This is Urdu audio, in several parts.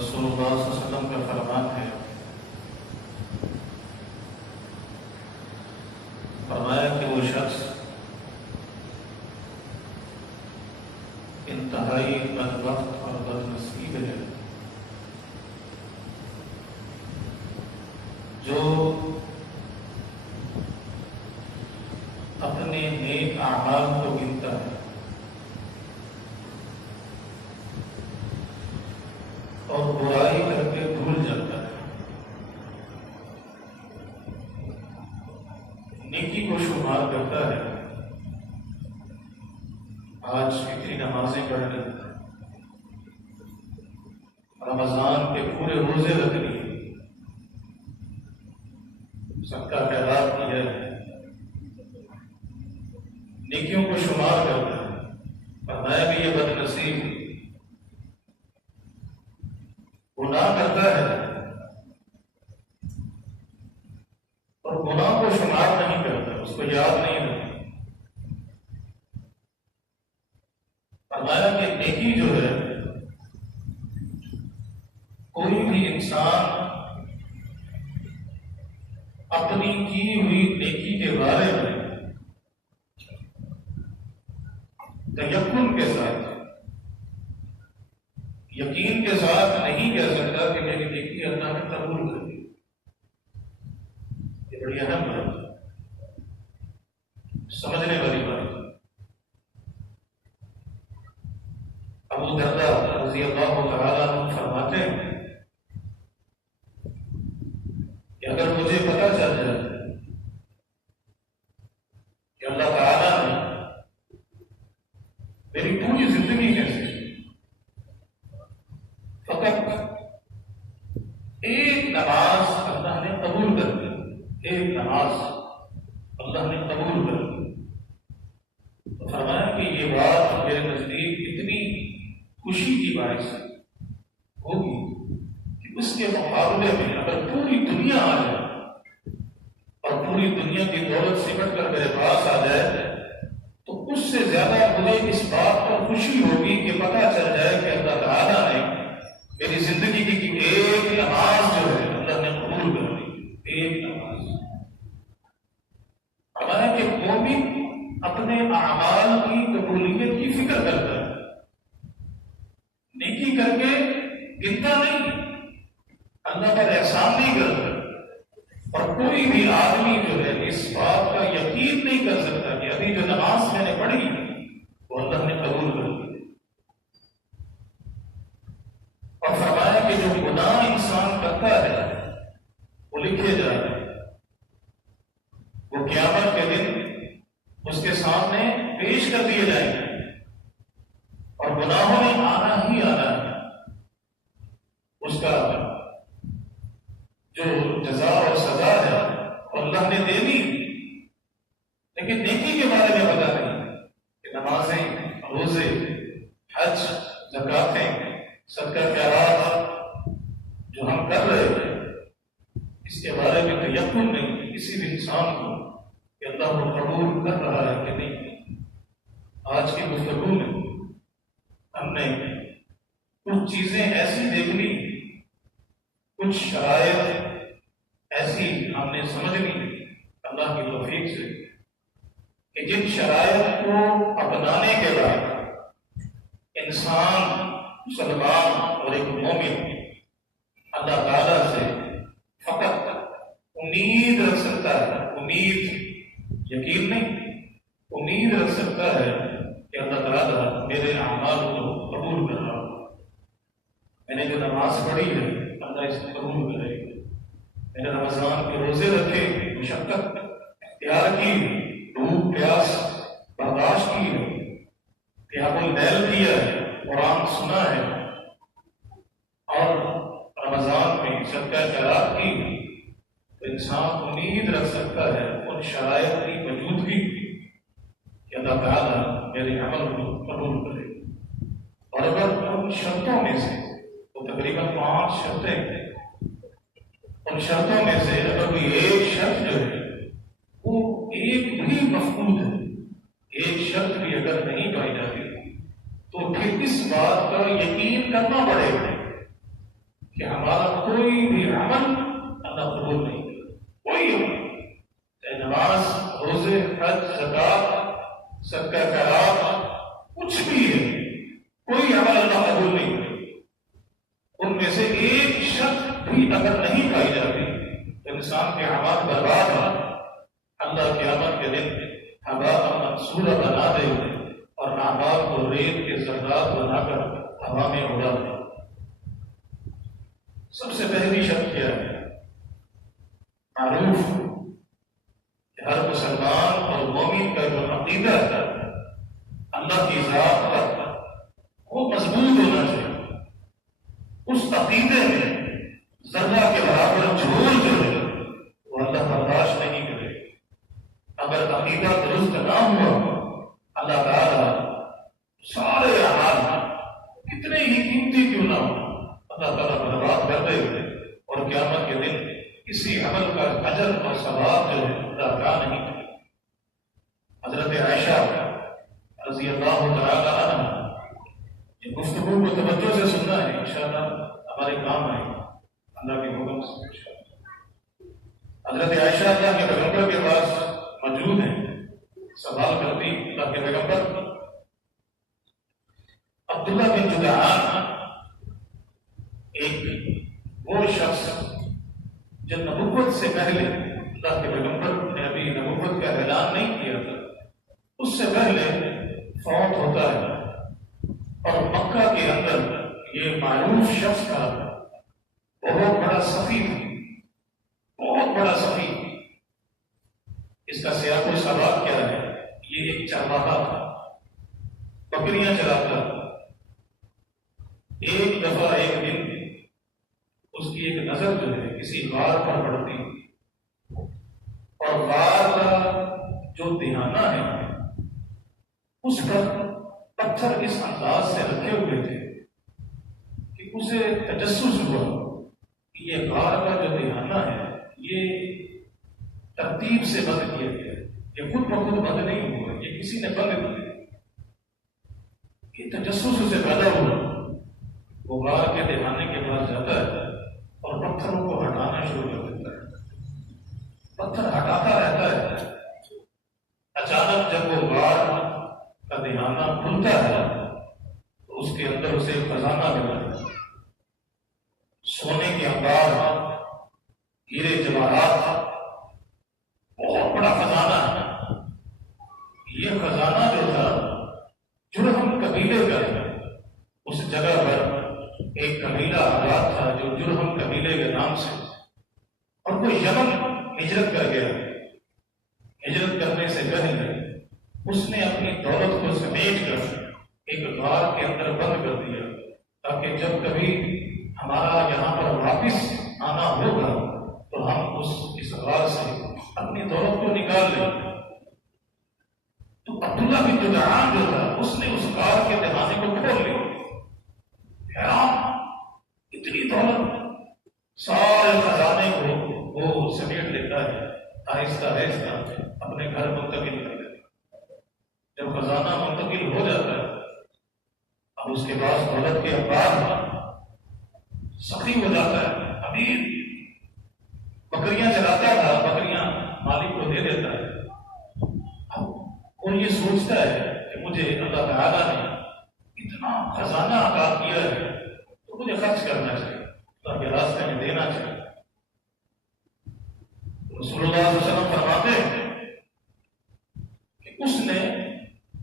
رسول اللہ صلی اللہ علیہ وسلم کا فرمان ہے، فرمایا کہ وہ شخص انتہائی بدبخت اور بدنصیب ہے جو اپنے نیک اعمال کو گنتا ہے اور برائی کر کے بھول جاتا ہے، نیکی کو شمار کرتا ہے۔ آج کتنی نمازیں پڑھ لی، رمضان کے پورے روزے رکھ لیے، سب کا خیرات کیا ہے، نیکیوں کو شمار کرتا ہے، فرمایا کہ یہ بدنصیب گناہ کرتا ہے اور گناہ کو شمار نہیں کرتا، اس کو یاد نہیں رہتا۔ فرمایا کہ نیکی جو ہے، کوئی بھی انسان اپنی کی ہوئی نیکی کے بارے میں تیقن کے ساتھ، یقین کے ساتھ نہیں کہہ سکتا کہ میری نیکی اللہ نے قبول کر دی۔ یہ بڑی اہم بات ہے، سمجھنے والی بات ہے۔ ابو درداء رضی اللہ تعالیٰ عنہ فرماتے ہیں کہ اگر مجھے پتا چل جائے کہ اللہ تعالیٰ نے میری پوری زندگی کیسے فقط ایک نماز اللہ نے قبول کر دی، ایک نماز اللہ نے قبول کر دی، تو فرمایا کہ یہ بات میرے نزدیک اتنی خوشی کی باعث ہوگی کہ اس کے مقابلے میں اگر پوری دنیا آ جائے اور پوری دنیا کی دولت سمٹ کر میرے پاس آ جائے تو اس سے زیادہ مجھے اس بات پر خوشی ہوگی کہ پتہ چل جائے کہ اللہ تعالیٰ نے میری زندگی کی ایک نماز جو ہے اللہ نے قبول کر دی، ایک نماز۔ ہمارا کہ مومن اپنے اعمال کی قبولیت کی فکر کرتا ہے، نیکی کر کے گنتا نہیں، اللہ پر احسان نہیں کرتا، اور کوئی بھی آدمی جو ہے اس بات کا یقین نہیں کر سکتا کہ ابھی جو نماز میں نے پڑھی وہ اللہ نے قبول کر دی۔ اور فرمایا کہ جو گناہ انسان کرتا ہے وہ لکھے جائے، وہ قیامت کے دن اس کے سامنے پیش کر دیے جائیں گے، اور گناہوں میں آنا ہی آنا ہے، اس کا جو جزا اور سزا ہے اللہ نے دے دی، لیکن نیکی کے بارے میں پتا نہیں کہ نمازیں، روزے، حج، زکاتیں، صدقہ خیرات جو ہم کر رہے ہیں اس کے بارے میں تیقن نہیں کسی بھی انسان کو کہ اللہ کو قبول کر رہا ہے کہ نہیں۔ آج کی گفتگو میں ہم نے کچھ چیزیں ایسی دیکھ لی، کچھ شرائط ایسی ہم نے سمجھ لی اللہ کی توفیق سے کہ جن شرائط کو اپنانے کے بعد انسان مسلمان اور ایک مومن اللہ تعالیٰ سے فقط امید رکھ سکتا ہے، امید، یقین نہیں، امید رکھ سکتا ہے کہ اللہ تعالیٰ میرے اعمال کو قبول کر رہا ہو، میں نے جو نماز پڑھی ہے اللہ اس کو قبول کرے گا، میں نے رمضان کے روزے رکھے، مشقت اختیار کی، بھوک پیاس برداشت کی ہے، قیام اللیل کیا ہے، قرآن سنا ہے، اور رمضان میں صدقہ خیرات کی، تو انسان امید رکھ سکتا ہے ان شرائط کی موجودگی کہ اللہ تعالیٰ میرے عمل کو قبول کرے، اور اگر ان شرطوں میں سے وہ تقریباً 5 شرطیں ہیں، ان شرطوں میں سے اگر کوئی ایک شرط جو ہے وہ ایک بھی مفقود ہے، ایک شرط بھی اگر نہیں پائی جاتی تو پھر اس بات کا یقین کرنا پڑے گا کہ ہمارا کوئی بھی عمل اللہ قبول نہیں کرتا، کوئی عمل، چاہے نماز، روزے، حج، زکات، صدقہ خیرات، کچھ بھی ہے، کوئی عمل اللہ قبول نہیں کرتا۔ ان میں سے ایک شرط بھی اگر نہیں پائی جاتی تو انسان کے اعمال برباد ہے، اللہ قیامت کے دن ہوا منصورہ بنا دے اور اعمال کو ریت کے ذرات بنا کر ہوا میں اڑا دے۔ سب سے پہلی شرط کیا ہے؟ معروف کہ ہر مسلمان اور مومن کا جو عقیدہ ہے اللہ کی ذات پر وہ مضبوط ہونا چاہیے۔ اس عقیدے میں ذرہ کے برابر جھول جو ہے وہ اللہ برداشت نہیں کرے۔ اگر عقیدہ درست نہ ہوا اللہ تعالیٰ سارے اعمال کتنے ہی قیمتی کیوں نہ ہو اللہ تعالیٰ برباد کر دے اور قیامت کے دن کسی عمل کا اجر اور ثواب جو ہے ادا نہیں کرے۔ حضرت عائشہ رضی اللہ تعالیٰ عنہ یہ گفتگو کو توجہ سے سننا ہے، انشاءاللہ ہمارے کام آئے اللہ کے حکم سے۔ حضرت عائشہ اللہ کے پیغمبر کے پاس موجود ہیں، سوال کرتی اللہ کے پیغمبر عبداللہ بن جدعان ایک وہ شخص جو نبوت سے پہلے اللہ کے پیغمبر نے ابھی نبوت کا اعلان نہیں کیا تھا، اس سے پہلے فوت ہوتا ہے اور مکہ کے اندر یہ معروف شخص تھا، بہت بڑا سفی تھا، بہت بڑا سفی۔ اس کا سیاق و سباق کیا ہے؟ یہ ایک چرواہا تھا، بکریاں چلاتا تھا۔ ایک دفعہ ایک دن اس کی ایک نظر جو ہے کسی غار پر پڑتی اور غار کا جو دہانہ ہے اس پر پتھر اس انداز سے رکھے ہوئے تھے کہ اسے تجسس ہوا کہ یہ غار کا جو دہانہ ہے یہ ترتیب سے بند کیا گیا، یہ خود بخود بند نہیں ہوا، یہ کسی نے بند کیا۔ یہ تجسس اسے پیدا ہوا، وہ غار کے دہانے کے پاس جاتا ہے اور پتھروں کو ہٹانا شروع کر دیتا ہے، پتھر ہٹاتا رہتا ہے۔ اچانک جب وہ غار کا دہانہ کھلتا ہے تو اس کے اندر اسے خزانہ ملا ہے، سونے کے انبار، ہیرے جواہرات، بہت بڑا خزانہ ہے۔ یہ خزانہ جو تھا جرہم قبیلے کا ہے، اس جگہ پر ایک قبیلہ آباد تھا جو جرہم قبیلے کے نام سے، اور وہ یمن ہجرت کر گیا۔ ہجرت کرنے سے پہلے اس نے اپنی دولت کو سمیٹ کر ایک غار کے اندر بند کر دیا تاکہ جب کبھی ہمارا یہاں پر واپس آنا ہوگا تو ہم اس غار سے اپنی دولت کو نکال لیں۔ تو عبداللہ بن جدعان جو تھا اس نے اس غار کے دہانے کو کھول لیا۔ حیران، اتنی دولت، سارے خزانے کو وہ سمیٹ لیتا ہے، آہستہ آہستہ اپنے گھر منتقل کر لیتا ہے۔ جب خزانہ منتقل ہو جاتا ہے اب اس کے پاس دولت کے انبار، سخی ہو جاتا ہے، امیر، بکریاں چلاتا تھا، بکریاں مالک کو دے دیتا ہے۔ اب وہ یہ سوچتا ہے کہ مجھے اللہ تعالیٰ نے اتنا خزانہ عطا کیا ہے تو مجھے خرچ کرنا چاہیے، اللہ کے راستے میں دینا چاہیے۔ رسول اللہ صلی اللہ علیہ وسلم فرماتے ہیں کہ اس نے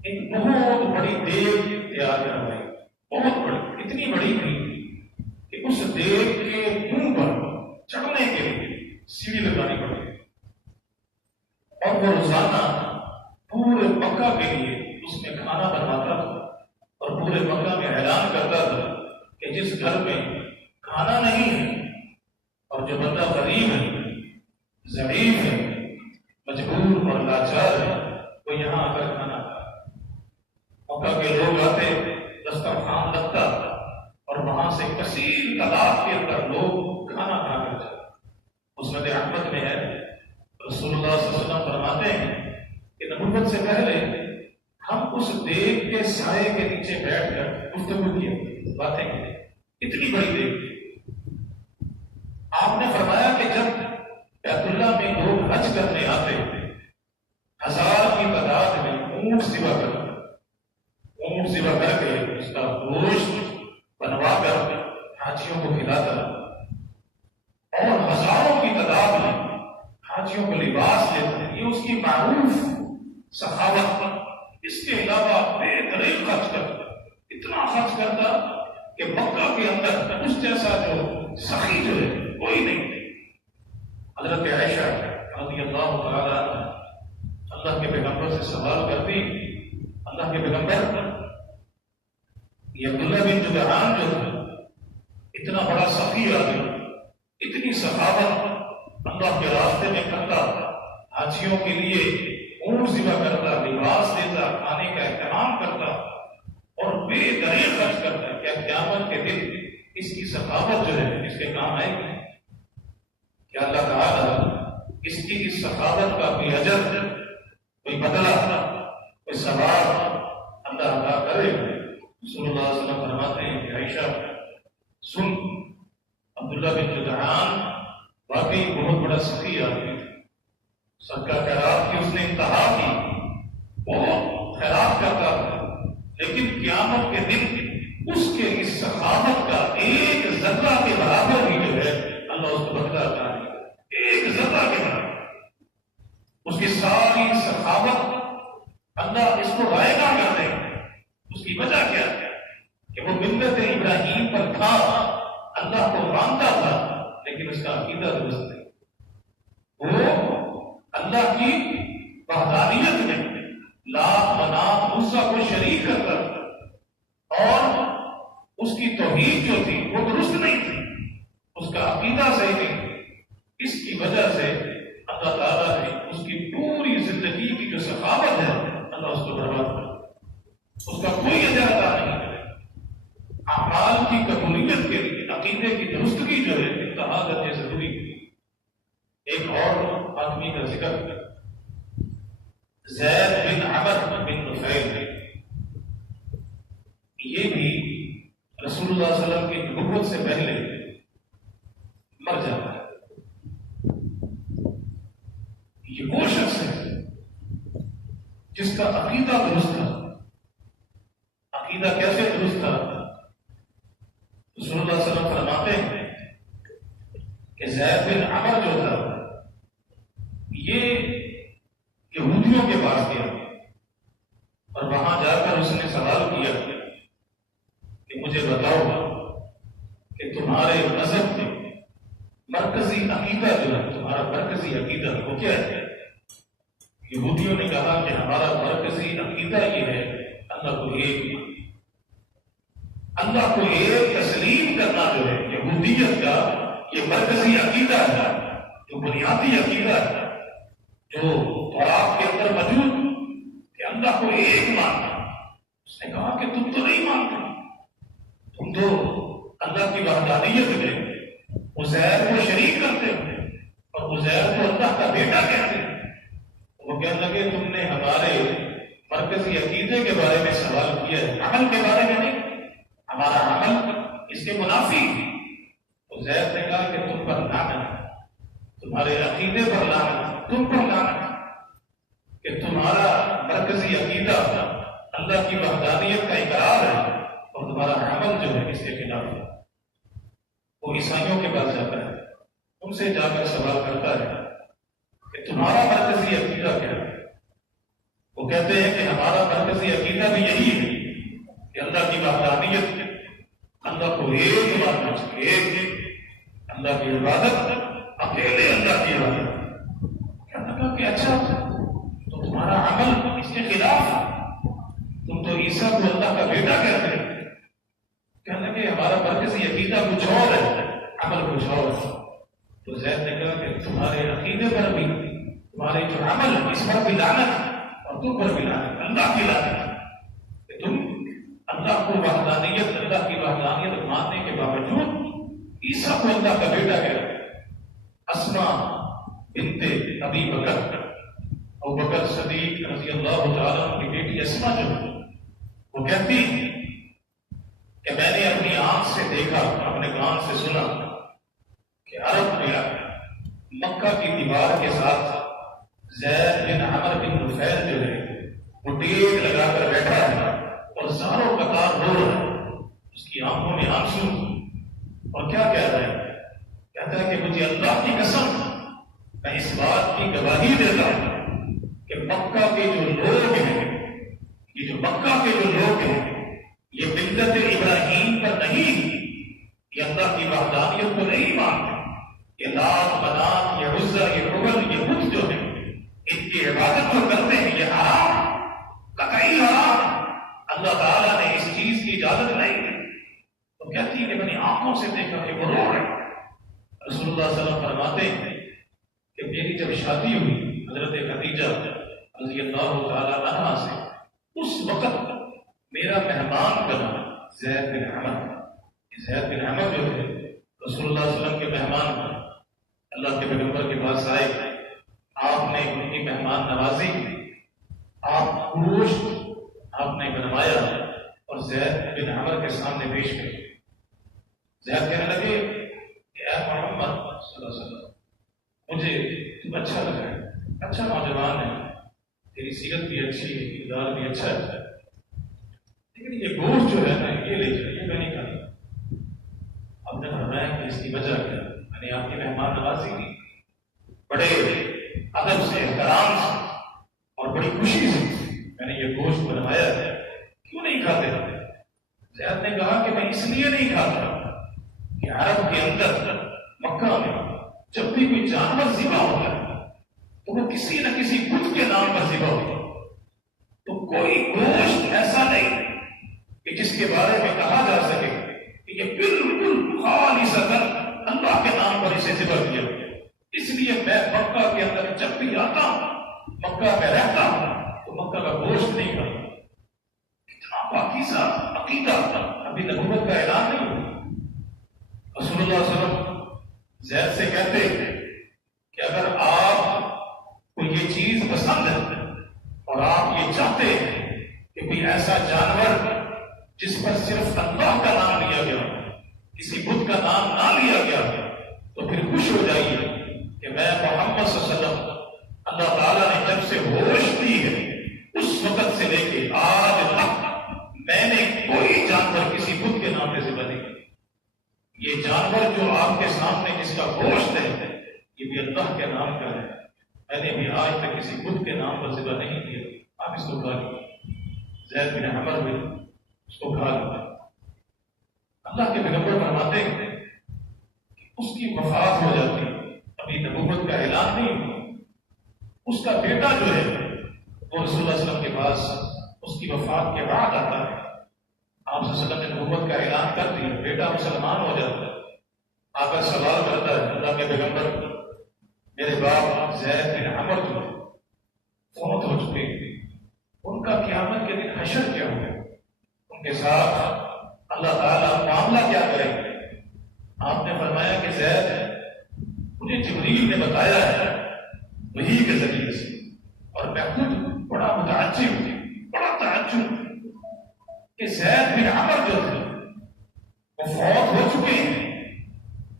ایک بہت بڑی دیگ تیار کروائی، بہت بڑی، اتنی بڑی تھی کہ اس دیگ کے منہ پر چڑھنے کے لیے سیڑھی لگانی پڑی، اور وہ روزانہ پورے مکہ کے لیے اس میں کھانا بناتا تھا اور پورے مکہ میں اعلان کرتا تھا کہ جس گھر میں کھانا نہیں ہے اور جو بندہ غریب ہے، ضعیف ہے، مجبور اور لاچار ہے، وہ یہاں آ کر کھانا کھائے۔ مکہ کے لوگ آتے، دسترخوان لگتا اور وہاں سے کثیر تعداد کے اندر لوگ کھانا کھا کر جاتے۔ مسند احمد میں ہے، رسول اللہ صلی اللہ علیہ وسلم فرماتے ہیں کہ نبوت سے پہلے ہم اس دیگ کے سائے کے نیچے بیٹھ کر گفتگو کی، باتیں کی، اتنی بڑی دیگ تھی۔ آپ نے فرمایا کہ جب بیت اللہ میں لوگ حج کرنے آتے 1000 کی تعداد میں اونٹ ذبح کر کے اس کا گوشت بنوا کر حاجیوں کو کھلاتا، اور ہزاروں کی تعداد میں حاجیوں کو لباس دیتا ہے، یہ اس کی معروف سخاوت۔ اس کے علاوہ بے دریغ خرچ کرتا، اتنا خرچ کرتا کہ مکہ کے اندر اس جیسا جو سخی جو ہے کوئی نہیں۔ حضرت عائشہ رضی اللہ تعالیٰ اللہ کے پیغمبر سے سوال کرتی، اللہ کے پیغمبر، یہ عبداللہ بن جدعان جو تھا اتنا بڑا سخی آدمی، اتنی سخاوت اللہ کے راستے میں کرتا، حاجیوں کے لیے اونٹ ذبح کرتا، لباس دیتا، کھانے کا اہتمام کرتا اور بے دریغ خرچ کرتا، کیا قیامت کے دن اس کی سخاوت جو ہے اس کے کام آئے گی؟ کیا اللہ تعالیٰ اس کی اس سخاوت کا کوئی اجر، کوئی بدلہ، کوئی ثواب اللہ عطا کرے؟ رسول اللہ صلی اللہ علیہ وسلم فرماتے ہیں کہ عائشہ سن، عبداللہ بن جدعان واقعی بہت بڑا سخی آدمی تھا، صدقہ خیرات کی اس نے انتہا کی، بہت خیرات کرتا تھا، لیکن قیامت کے دن اس کے اس سخاوت کا ایک ذرہ کے برابر بھی جو ہے اللہ اس کو بدلہ عطا نہیں کرے، ایک ذرہ کے برابر۔ اس کی ساری سخاوت اللہ اس کو رائگاں کر دے۔ اس کی وجہ کیا ہے کہ وہ ملت ابراہیم پر تھا، اللہ کو مانتا تھا، لیکن اس کا عقیدہ درست نہیں۔ وہ اللہ کی وحدانیت میں لات منات عزا کو شریک کرتا تھا، اور اس کی توحید جو تھی وہ درست نہیں تھی، اس کا عقیدہ صحیح نہیں تھی۔ اس کی وجہ سے اللہ تعالیٰ نے اس کی پوری زندگی کی جو سخاوت ہے اللہ اس کو برباد کر، اس کا کوئی اجر ادا نہیں کرے۔ اعمال کی قبولیت کے لیے عقیدے کی درستگی جو ہے انتہا درجے ضروری ہے۔ ایک اور آدمی کا ذکر زید بن عمر بن نفیل، یہ بھی رسول اللہ صلی اللہ علیہ وسلم کی نبوت سے پہلے مر جاتا ہے۔ یہ وہ شخص ہے جس کا عقیدہ درست تھا۔ عقیدہ کیسے درست تھا؟ رسول اللہ صلی اللہ علیہ وسلم فرماتے ہیں کہ زید بن عمر جو تھا یہ یہودیوں کے پاس گیا اور وہاں جا کر اس نے سوال کیا کہ مجھے بتاؤ کہ تمہارے مذہب میں مرکزی عقیدہ جو ہے، تمہارا مرکزی عقیدہ وہ کیا ہے؟ یہودیوں نے کہا کہ ہمارا مرکزی عقیدہ یہ ہے اللہ کو ایک تسلیم کرنا جو ہے یہودیت کا یہ مرکزی عقیدہ ہے، جو بنیادی عقیدہ ہے، جو تورات کے اندر موجود کہ اللہ کو ایک ماننا۔ اس نے کہا کہ تم تو نہیں مانتے، تم تو اللہ کی وحدانیت میں عزیر کو شریک کرتے ہو اور عزیر کو اللہ کا بیٹا کہتے ہیں۔ وہ کہنے لگے تم نے ہمارے مرکزی عقیدے کے بارے میں سوال کیا ہے، عمل کے بارے میں نہیں، ہمارا عمل اس کے منافی۔ عزیر نے کہا کہ تم پر لعنت، تمہارے عقیدے پر لعنت، تم پر لعنت کہ تمہارا مرکزی عقیدہ اللہ کی وحدانیت کا اقرار ہے اور تمہارا عمل جو ہے اس کے خلاف ہے۔ وہ عیسائیوں کے پاس جاتا ہے، ان سے جا کر سوال کرتا ہے کہ تمہارا مرکزی عقیدہ کیا ہے؟ وہ کہتے ہیں کہ ہمارا مرکزی عقیدہ بھی یہی ہے کہ اللہ کی وحدانیت، اللہ کو ایک ماننا چاہیے، ایک اللہ کی عبادت، اکیلے اللہ کی عبادت۔ کہنے لگا کہ اچھا تو تمہارا عمل اس کے خلاف ہے، تم تو عیسیٰ کو اللہ کا بیٹا کہتے ہیں۔ کہنے لگے ہمارا مرکزی عقیدہ کچھ اور ہے، عمل کچھ اور ہے۔ تو زید نے کہا کہ تمہارے عقیدے پر بھی، تمہارے جو عمل ہے اس پر بھی لعنت اور تم پر بھی لعنت، اللہ کی لعنت کہ تم اللہ کو وحدانیت، اللہ کی وحدانیت ماننے کے باوجود عیسیٰ کو اللہ کا بیٹا کہتے ہیں۔ اسما بنت ابی بکر، ابو بکر صدیق رضی اللہ تعالیٰ عنہ کی بیٹی اسما جو ہے وہ کہتی کہ میں نے اپنی آنکھ سے دیکھا، اپنے کان سے سنا کہ کہ عرب میں مکہ کی دیوار کے ساتھ زید بن عمر بن نفیل جو ہے وہ ٹیک لگا کر بیٹھا ہے اور زاروں قطار رو رہا ہے، اس کی آنکھوں میں آنسو، اور کیا کہہ رہا ہے؟ کہتا ہے کہ مجھے اللہ کی قسم میں اس بات کی گواہی دیتا ہوں کہ مکہ کے جو لوگ ہیں، یہ جو مکہ کے جو لوگ ہیں، یہ ملت ابراہیم پر نہیں، یہ اللہ کی وحدانیت کو نہیں مانتے، یہ لات منات، یہ عزا، یہ حبل، یہ بت جو ہے ان کی عبادت جو کرتے ہیں یہ حرام، قطعی حرام، اللہ تعالیٰ نے اس چیز کی اجازت نہیں دی۔ تو کہتی ہے کہ میں نے آنکھوں سے دیکھا کہ وہ رو رہے۔ رسول اللہ صلی اللہ علیہ وسلم فرماتے ہیں کہ میری جب شادی ہوئی حضرت خدیجہ رضی اللہ تعالیٰ عنہا سے، اس وقت میرا مہمان بنا زید بن عمر۔ زید بن عمر جو ہے رسول اللہ صلی اللہ علیہ وسلم کے مہمان بنا، اللہ کے پیغمبر کے پاس آئے، آپ نے ان کی مہمان نوازی، آپ گوشت آپ نے بنوایا اور زید بن عمر کے سامنے پیش کیا۔ زید کہنے لگے کہ اے محمد صلی اللہ علیہ وسلم، مجھے تم اچھا لگا ہے، اچھا نوجوان ہے، تیری سیرت بھی اچھی ہے، کردار بھی اچھا ہے، لیکن یہ گوشت جو ہے نا یہ لے جائے، میں نہیں کھاتا۔ آپ نے فرمایا کہ اس کی وجہ کیا؟ میں نے آپ کی مہمان نوازی کی بڑے ادب سے، احترام سے اور بڑی خوشی سے میں نے یہ گوشت بنوایا ہے، کیوں نہیں کھاتے؟ زید نے کہا کہ میں اس لیے نہیں کھاتا کہ عرب کے اندر مکہ میں جب بھی کوئی جانور ذبح ہوتا ہے تو وہ کسی نہ کسی بت کے نام پر ذبح ہوتا ہے، تو کوئی گوشت ایسا نہیں کہ جس کے بارے میں کہا جا سکے کہ یہ بالکل خالصتاً اللہ کے نام پر اسے ذبح کیا گیا۔ اس لیے میں مکہ کے اندر جب بھی آتا ہوں، مکہ میں رہتا ہوں، تو مکہ کا گوشت نہیں کھاتا۔ اتنا پاکیزہ عقیدہ، ابھی نبوت کا اعلان نہیں ہوا۔ رسول اللہ صلی اللہ علیہ وسلم زید سے کہتے کہ اگر آپ کو یہ چیز پسند ہے اور آپ یہ چاہتے ہیں کہ کوئی ایسا جانور جس پر صرف اللہ کا نام لیا گیا، کسی بت کا نام نہ لیا گیا، تو پھر خوش ہو جائیے کہ میں محمد صلی اللہ علیہ وسلم اللہ تعالیٰ نے جب سے ہوش دی ہے اس وقت سے لے کے آج تک میں نے کوئی جانور کسی بت کے نام پہ ذبح نہیں کیا۔ یہ جانور جو آپ کے سامنے جس کا گوشت ہے یہ بھی اللہ کے نام کا ہے، میں نے بھی آج تک کسی بت کے نام پر ذبح نہیں کیا، آپ اس کو کھا لیجیے۔ زید بن عمر بھی اس کو کھا لیتا۔ اللہ کے پیغمبر فرماتے ہیں کہ اس کی وفات ہو جاتی ہے، ابھی نبوت کا اعلان نہیں ہوا، اس کا بیٹا جو ہے وہ رسول اللہ صلی اللہ علیہ وسلم کے پاس اس کی وفات کے بعد آتا ہے۔ آپ صلی اللہ علیہ وسلم نے نبوت کا اعلان کر دیا، بیٹا مسلمان ہو جاتا ہے، آ کر سوال کرتا ہے اللہ کے پیغمبر میرے باپ زید بن عمر جو فوت ہو چکے ہیں، ان کا قیامت کے دن حشر کیا ہوگا، ان کے ساتھ اللہ تعالیٰ معاملہ کیا کرے گا؟ آپ نے فرمایا کہ زید مجھے جبریل نے بتایا ہے وحی کے ذریعے سے، اور میں خود بڑا متعجب کہ زید بن عمر جو تھے وہ فوت ہو چکے ہیں،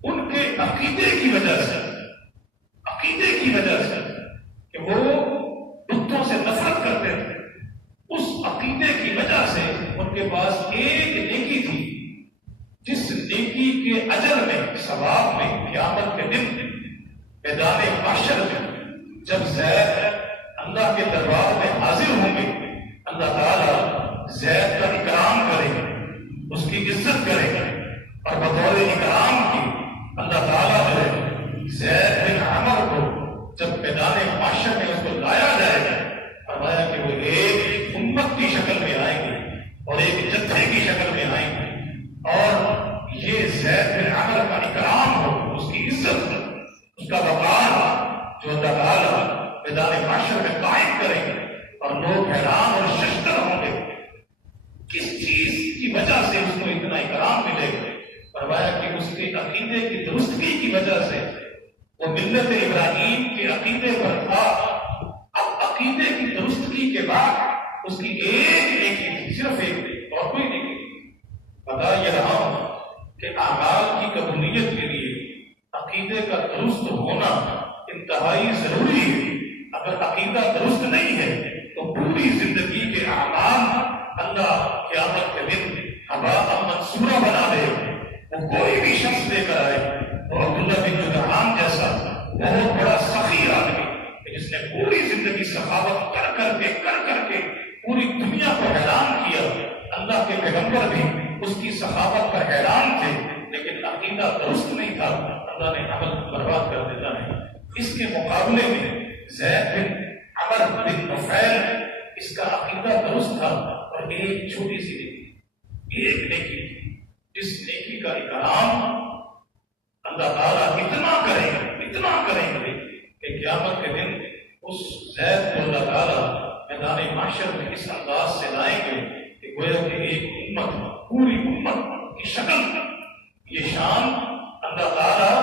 ان کے عقیدے کی وجہ سے کہ وہ بتوں سے نفرت کرتے تھے، اس عقیدے کی وجہ سے ان کے پاس ایک نیکی تھی جس نیکی کے اجر میں، ثواب میں، قیامت کے دن میدان محشر میں جب زید اللہ کے دربار میں حاضر ہوں گے، اللہ تعالیٰ زید کا اکرام کرے گا، اس کی عزت کرے گا، اور بطور اکرام کی اللہ تعالیٰ جو ہے زید بن عمر کو جب میدان محشر میں اس کو لایا جائے گا، فرمایا کہ وہ ایک امت کی شکل میں آئیں گے اور ایک جتھے کی شکل میں آئیں گے، اور یہ زید بن عمر کا اکرام ہو، اس کی عزت، اس کا وقار جو اللہ تعالیٰ میدان محشر میں قائم کریں گے، اور لوگ حیران اور ششدر ہوں گے کس چیز کی وجہ سے اس کو اتنا اکرام ملے گا۔ فرمایا کہ اس کے عقیدے کی درستگی کی وجہ سے وہ ملت ابراہیم کے عقیدے پر تھا، اب عقیدے کی درستگی کے بعد اس کی ایک نیکی تھی، صرف ایک، اور کوئی نہیں کی۔ بتا یہ رہا ہوں کہ اعمال کی قبولیت کے لیے عقیدے کا درست ہونا انتہائی ضروری ہے. اگر عقیدہ درست نہیں ہے تو پوری زندگی کے اعمال اللہ قیامت کے دن ہباء منصورا بنا دے. وہ کوئی بھی شخص لے کر آئے تو عبداللہ بن جدعان جیسا بہت بڑا سخی آدمی جس نے پوری زندگی سخاوت کر کے پوری دنیا کو حیران کیا. اللہ کے پیغمبر بھی اس کی سخاوت پر حیران تھے، لیکن عقیدہ درست نہیں تھا، اللہ نے عمل برباد کر دیتا ہے. اس کے مقابلے میں زید بن عمرو بن نفیل، اس کا عقیدہ درست تھا اور ایک چھوٹی سی ایک نیکی تھی، جس نیکی کا اکرام اللہ تعالیٰ اتنا کریں گے کہ قیامت کے دن اس زید کو اللہ تعالیٰ میدان محشر میں اس انداز سے لائیں گے کہ گویا کہ ایک امت، پوری امت کی شکل. یہ شان اللہ تعالیٰ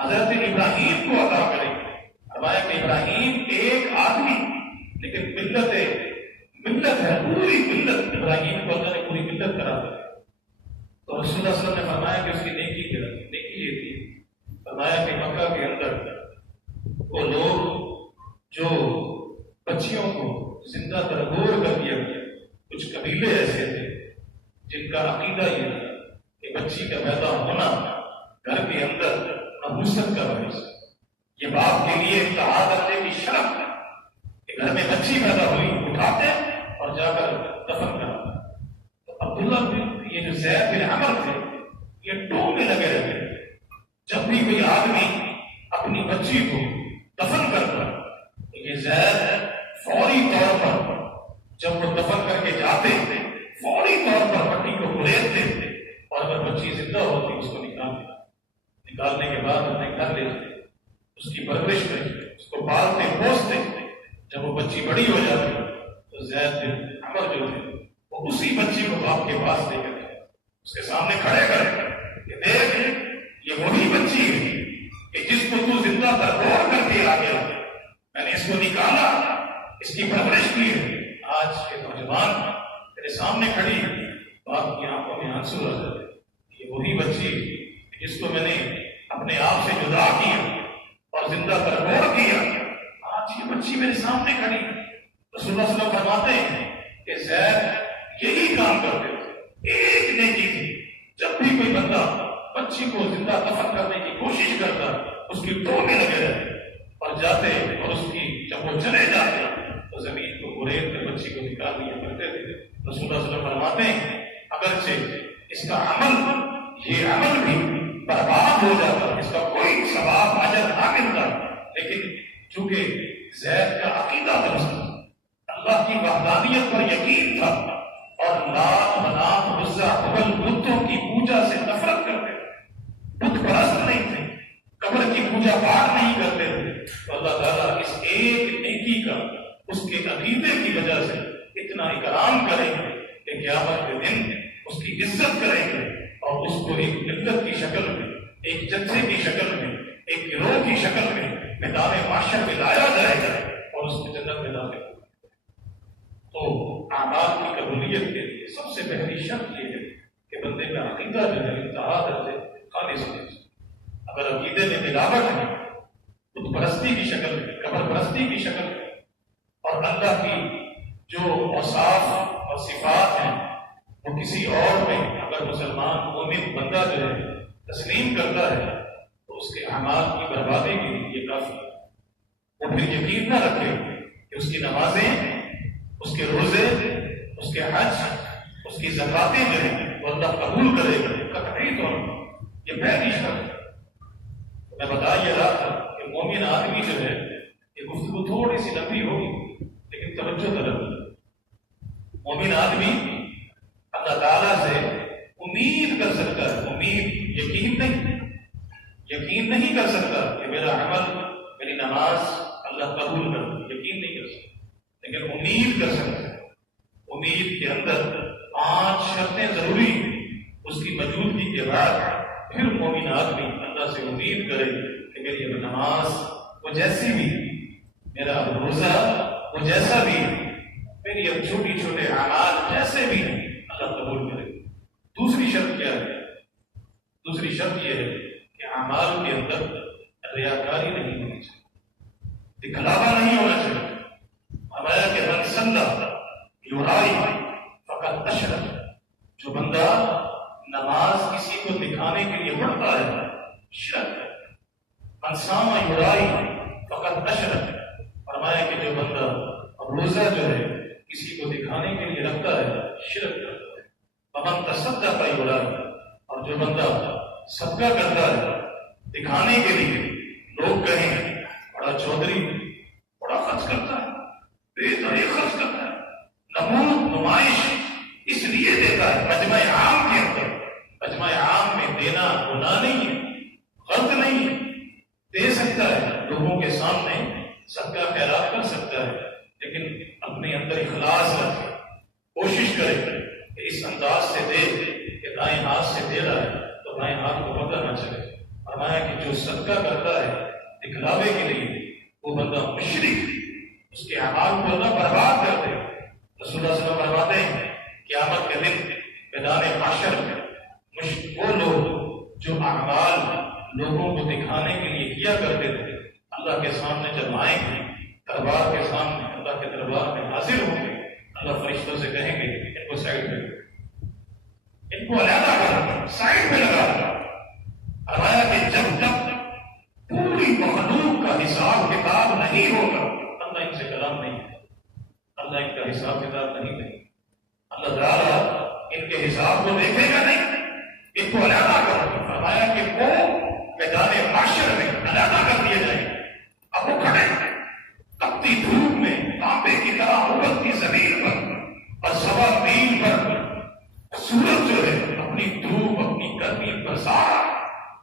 حضرت ابراہیم کو عطا کریں گے. فرمایا کہ ابراہیم ایک آدمی لیکن ملت ہے، پوری ملت. ابراہیم کو اللہ نے پوری ملت کرا دی. تو رسول اللہ صلی اللہ علیہ وسلم نے فرمایا کہ اس کی نیکی یہ تھی. فرمایا کہ مکہ کے اندر وہ لوگ جو بچیوں کو زندہ درگور کر دیا گیا، کچھ قبیلے ایسے تھے جن کا عقیدہ یہ تھا کہ بچی کا پیدا ہونا گھر کے اندر نحوست کا باعث ہے. یہ باپ کے لیے انتہا درجے کی شرف ہے کہ گھر میں بچی پیدا ہوئی اٹھاتے اور جا کر دفن کراتے. تو عبداللہ بن یہ جو زید بن عمرو تھے یہ ٹوکنے لگے رہتے. جب بھی کوئی آدمی اپنی بچی کو دفن کرتا یہ زید فوری طور پر جب وہ دفن کر کے جاتے فوری طور پر پٹی کو گریزتے اور اگر بچی زندہ ہوتی اس کو نکالنے کے بعد اپنے گھر لے جاتے، اس کی پرورش کرتے، اس کو پالتے پوستے. جب وہ بچی بڑی ہو جاتی تو زید بن عمرو جو تھے وہ اسی بچی کو باپ کے پاس لے کر اس کے سامنے کھڑے کرے کہ دیکھ یہ وہی بچی ہے کہ جس کو تو زندہ درگور کر کے آ گیا، میں نے اس کو نکالا، اس کی پرورش کی ہے. آج کے نوجوان میرے سامنے کھڑی ہے تو آپ کی آنکھوں میں آنسو آ جاتے. یہ وہی بچی جس کو میں نے اپنے آپ سے جدا کیا اور زندہ درگور کیا، آج یہ بچی میرے سامنے کھڑی. رسول اللہ صلی اللہ علیہ وسلم فرماتے ہیں کہ زید یہی کام کرتے تھے. ایک نیکی تھی، جب بھی کوئی بندہ بچی کو زندہ دفن کرنے کی کوشش کرتا اس کی ٹوکنے لگے رہتے اور جاتے اور اس کی جب وہ چلے جاتے تو زمین کو گریز کر بچی کو نکال دیا کرتے تھے. رسول اللہ صلی اللہ علیہ وسلم فرماتے ہیں اگرچہ اس کا عمل بھی برباد ہو جاتا، اس کا کوئی ثواب اجر نہ ملتا، لیکن چونکہ زید کا عقیدہ درست اللہ کی وحدانیت پر یقین تھا اور لات منات عزا حبل بتوں کی پوجا سے نفرت کرتے تھے، بت پرست نہیں تھے، قبر کی پوجا پاٹ نہیں کرتے تھے، تو اللہ تعالیٰ اس ایک نیکی کا اس کے عقیدے کی وجہ سے اتنا اکرام کریں گے کہ قیامت کے دن اس کی عزت کریں گے اور اس کو ایک ملت کی شکل میں، ایک جتھے کی شکل میں، ایک گروہ کی شکل میں میدان محشر میں لایا جائے گا اور اس کو جنت میں داخل ہوگا. تو اعمال کی قبولیت کے لیے سب سے پہلی شرط یہ ہے کہ بندے کا عقیدہ جو ہے انتہا درجے خالص ہو. اگر عقیدے میں ملاوٹ ہے، بت پرستی کی شکل میں، قبر پرستی کی شکل میں، اور اللہ کی جو اوصاف اور صفات ہیں وہ کسی اور میں اگر مسلمان مومن بندہ جو ہے تسلیم کرتا ہے تو اس کے اعمال کی بربادی کے لیے یہ کافی ہے. وہ پھر یقین نہ رکھے کہ اس کی نمازیں، اس کے روزے، اس کے حج، اس کی زکاتیں جو ہیں وہ اللہ قبول کرے گا قطعی طور پر. یہ پہلی شرط ہے. میں بتا یہ رہا تھا کہ مومن آدمی جو ہے، یہ گفتگو تھوڑی سی لمبی ہوگی لیکن توجہ طلب. مومن آدمی اللہ تعالیٰ سے امید کر سکتا ہے، امید، یقین نہیں کر سکتا کہ میرا عمل، میری نماز اللہ قبول کر، یقین نہیں کر سکتا، لیکن امید کر سکتا ہے. امید کے اندر 5 شرطیں ضروری ہیں. اس کی موجودگی کے بعد پھر مومن آدمی اللہ سے امید کرے کہ میری اب نماز وہ جیسی بھی، میرا اب روزہ وہ جیسا بھی، میری اب چھوٹے اعمال جیسے بھی اللہ قبول کرے. دوسری شرط کیا ہے؟ دوسری شرط یہ ہے کہ اعمال کے اندر ریاکاری نہیں ہونی چاہیے، دکھلاوا نہیں ہونا چاہیے۔ ہمارا کہ من صلی یرائی فقط اشرک، جو بندہ نماز کسی کو دکھانے کے لیے پڑھتا ہے شرک ہے۔ من صام یرائی فقط اشرک، فرمایا کہ جو بندہ روزہ جو ہے کسی کو دکھانے کے لیے رکھتا ہے شرک کرتا ہے۔ ومن تصدق یرائی، اور جو بندہ صدقہ کرتا ہے دکھانے کے لیے، لوگ کہیں بڑا چودھری بڑا خرچ کرتا ہے، بے طریق خرچ کرتا ہے، نمود نمائش اس لیے دیتا ہے، مجمع عام کے اندر، مجمع عام میں دینا گناہ نہیں ہے، غلط نہیں ہے، دے سکتا ہے لوگوں کے سامنے، صدقہ خیرات کر سکتا ہے، لیکن اپنے اندر اخلاص رکھے، کوشش کرے کہ اس انداز سے دے کہ دائیں ہاتھ سے دے رہا ہے تو دائیں ہاتھ کو پتہ نہ چلے۔ فرمایا کہ جو صدقہ کرتا ہے دکھلاوے کے لیے وہ بندہ مشرک، اس کے اعمال کو اللہ برباد کر دے۔ رسول اللہ صلی اللہ علیہ وسلم فرماتے ہیں قیامت کے دن میدان محشر میں وہ لوگ جو اعمال لوگوں کو دکھانے کے لیے کیا کرتے تھے، اللہ کے سامنے جب آئیں گے، دربار کے سامنے اللہ کے دربار میں حاضر ہوں گے، اللہ فرشتوں سے کہیں گے ان کو سائڈ پہ، ان کو علیحدہ کر، سائڈ پہ لگا دو۔ فرمایا کہ جب تک پوری مخلوق کا حساب کتاب نہیں ہوگا اللہ ان سے کلام نہیں ہے، اللہ ان کا حساب کتاب نہیں دے، اللہ تعالیٰ ان کے حساب کو دیکھے گا نہیں، ان کو علیحدہ کرو۔ فرمایا کہ وہ میدان محشر میں علیحدہ کر دیے جائیں، اب وہ کھڑے تپتی دھوپ میں تانبے کی طرح ابلتی زمین پر اور 1.25 میل پر سورج جو ہے اپنی دھوپ اپنی گرمی برسا،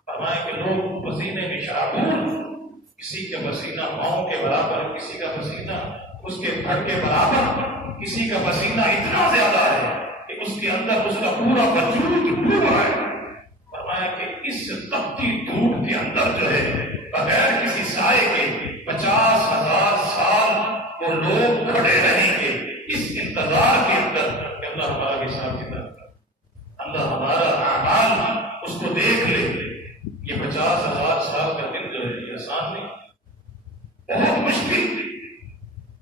فرمایا کہ لوگ پسینے میں شرابور، کسی کا پسینہ پاؤں کے برابر، کسی کا پسینہ اس کے پھٹ کے برابر، کسی کا پسینہ اتنا زیادہ ہے کہ اس کے اندر اس کا پورا وجود ڈوب رہا ہے۔ فرمایا کہ اس تپتی دھوپ کے اندر جو ہے بغیر کسی سائے کے 50,000 سال وہ لوگ کھڑے رہیں گے اس انتظار کے اندر کہ اللہ ہمارا حساب کتاب کرے، اللہ ہمارا اعمال اس کو دیکھ لے۔ یہ 50,000 سال کا دن جو ہے یہ آسان نہیں، بہت مشکل۔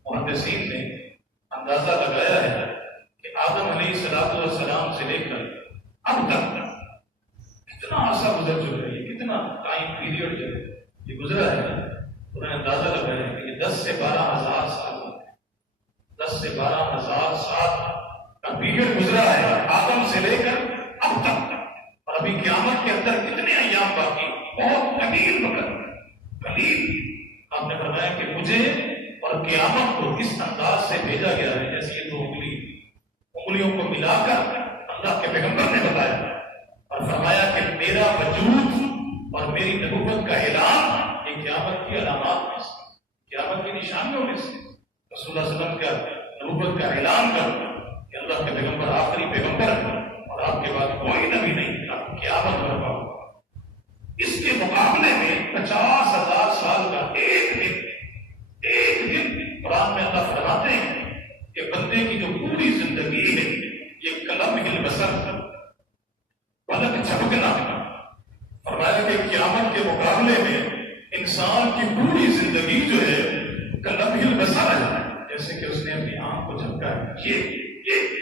محدثین نے اندازہ لگایا ہے کہ آدم علیہ السلام سے لے کر اب تک کتنا عرصہ گزر چکا ہے، یہ کتنا ٹائم پیریڈ جو ہے یہ گزرا ہے، انہوں نے اندازہ لگایا ہے کہ یہ 10 سے 12,000 سال کا 10 سے 12,000 سال کا پیریڈ گزرا ہے آدم سے لے کر اب تک، اور ابھی قیامت کے اندر کتنے ایام باقی، بہت قلیل وقت، قلیل۔ آپ نے فرمایا کہ مجھے اور قیامت کو اس انداز سے بھیجا گیا ہے جیسے یہ 2 انگلیوں کو ملا کر اللہ کے پیغمبر نے بتایا، اور فرمایا کہ میرا وجود اور میری نبوت کا اعلان یہ قیامت کی علامات میں سے، قیامت کی نشانیوں میں سے، رسول اللہ صلی اللہ علیہ وسلم کا نبوت کا اعلان کر کہ اللہ کے پیغمبر آخری پیغمبر ہے اور آپ کے بعد کوئی نبی نہیں، آپ قیامت برپا ہوگا۔ اس کے مقابلے میں 50,000 سال کا ایک دن قرآن میں اللہ فرماتے ہیں کہ بندے کی جو پوری زندگی ہے یہ قلم البصر، پلک جھپکنا۔ فرمایا کہ قیامت کے مقابلے میں انسان کی پوری زندگی جو ہے قلم البصر ہے، جیسے کہ اس نے اپنی آنکھ کو جھپکا ہے، یہ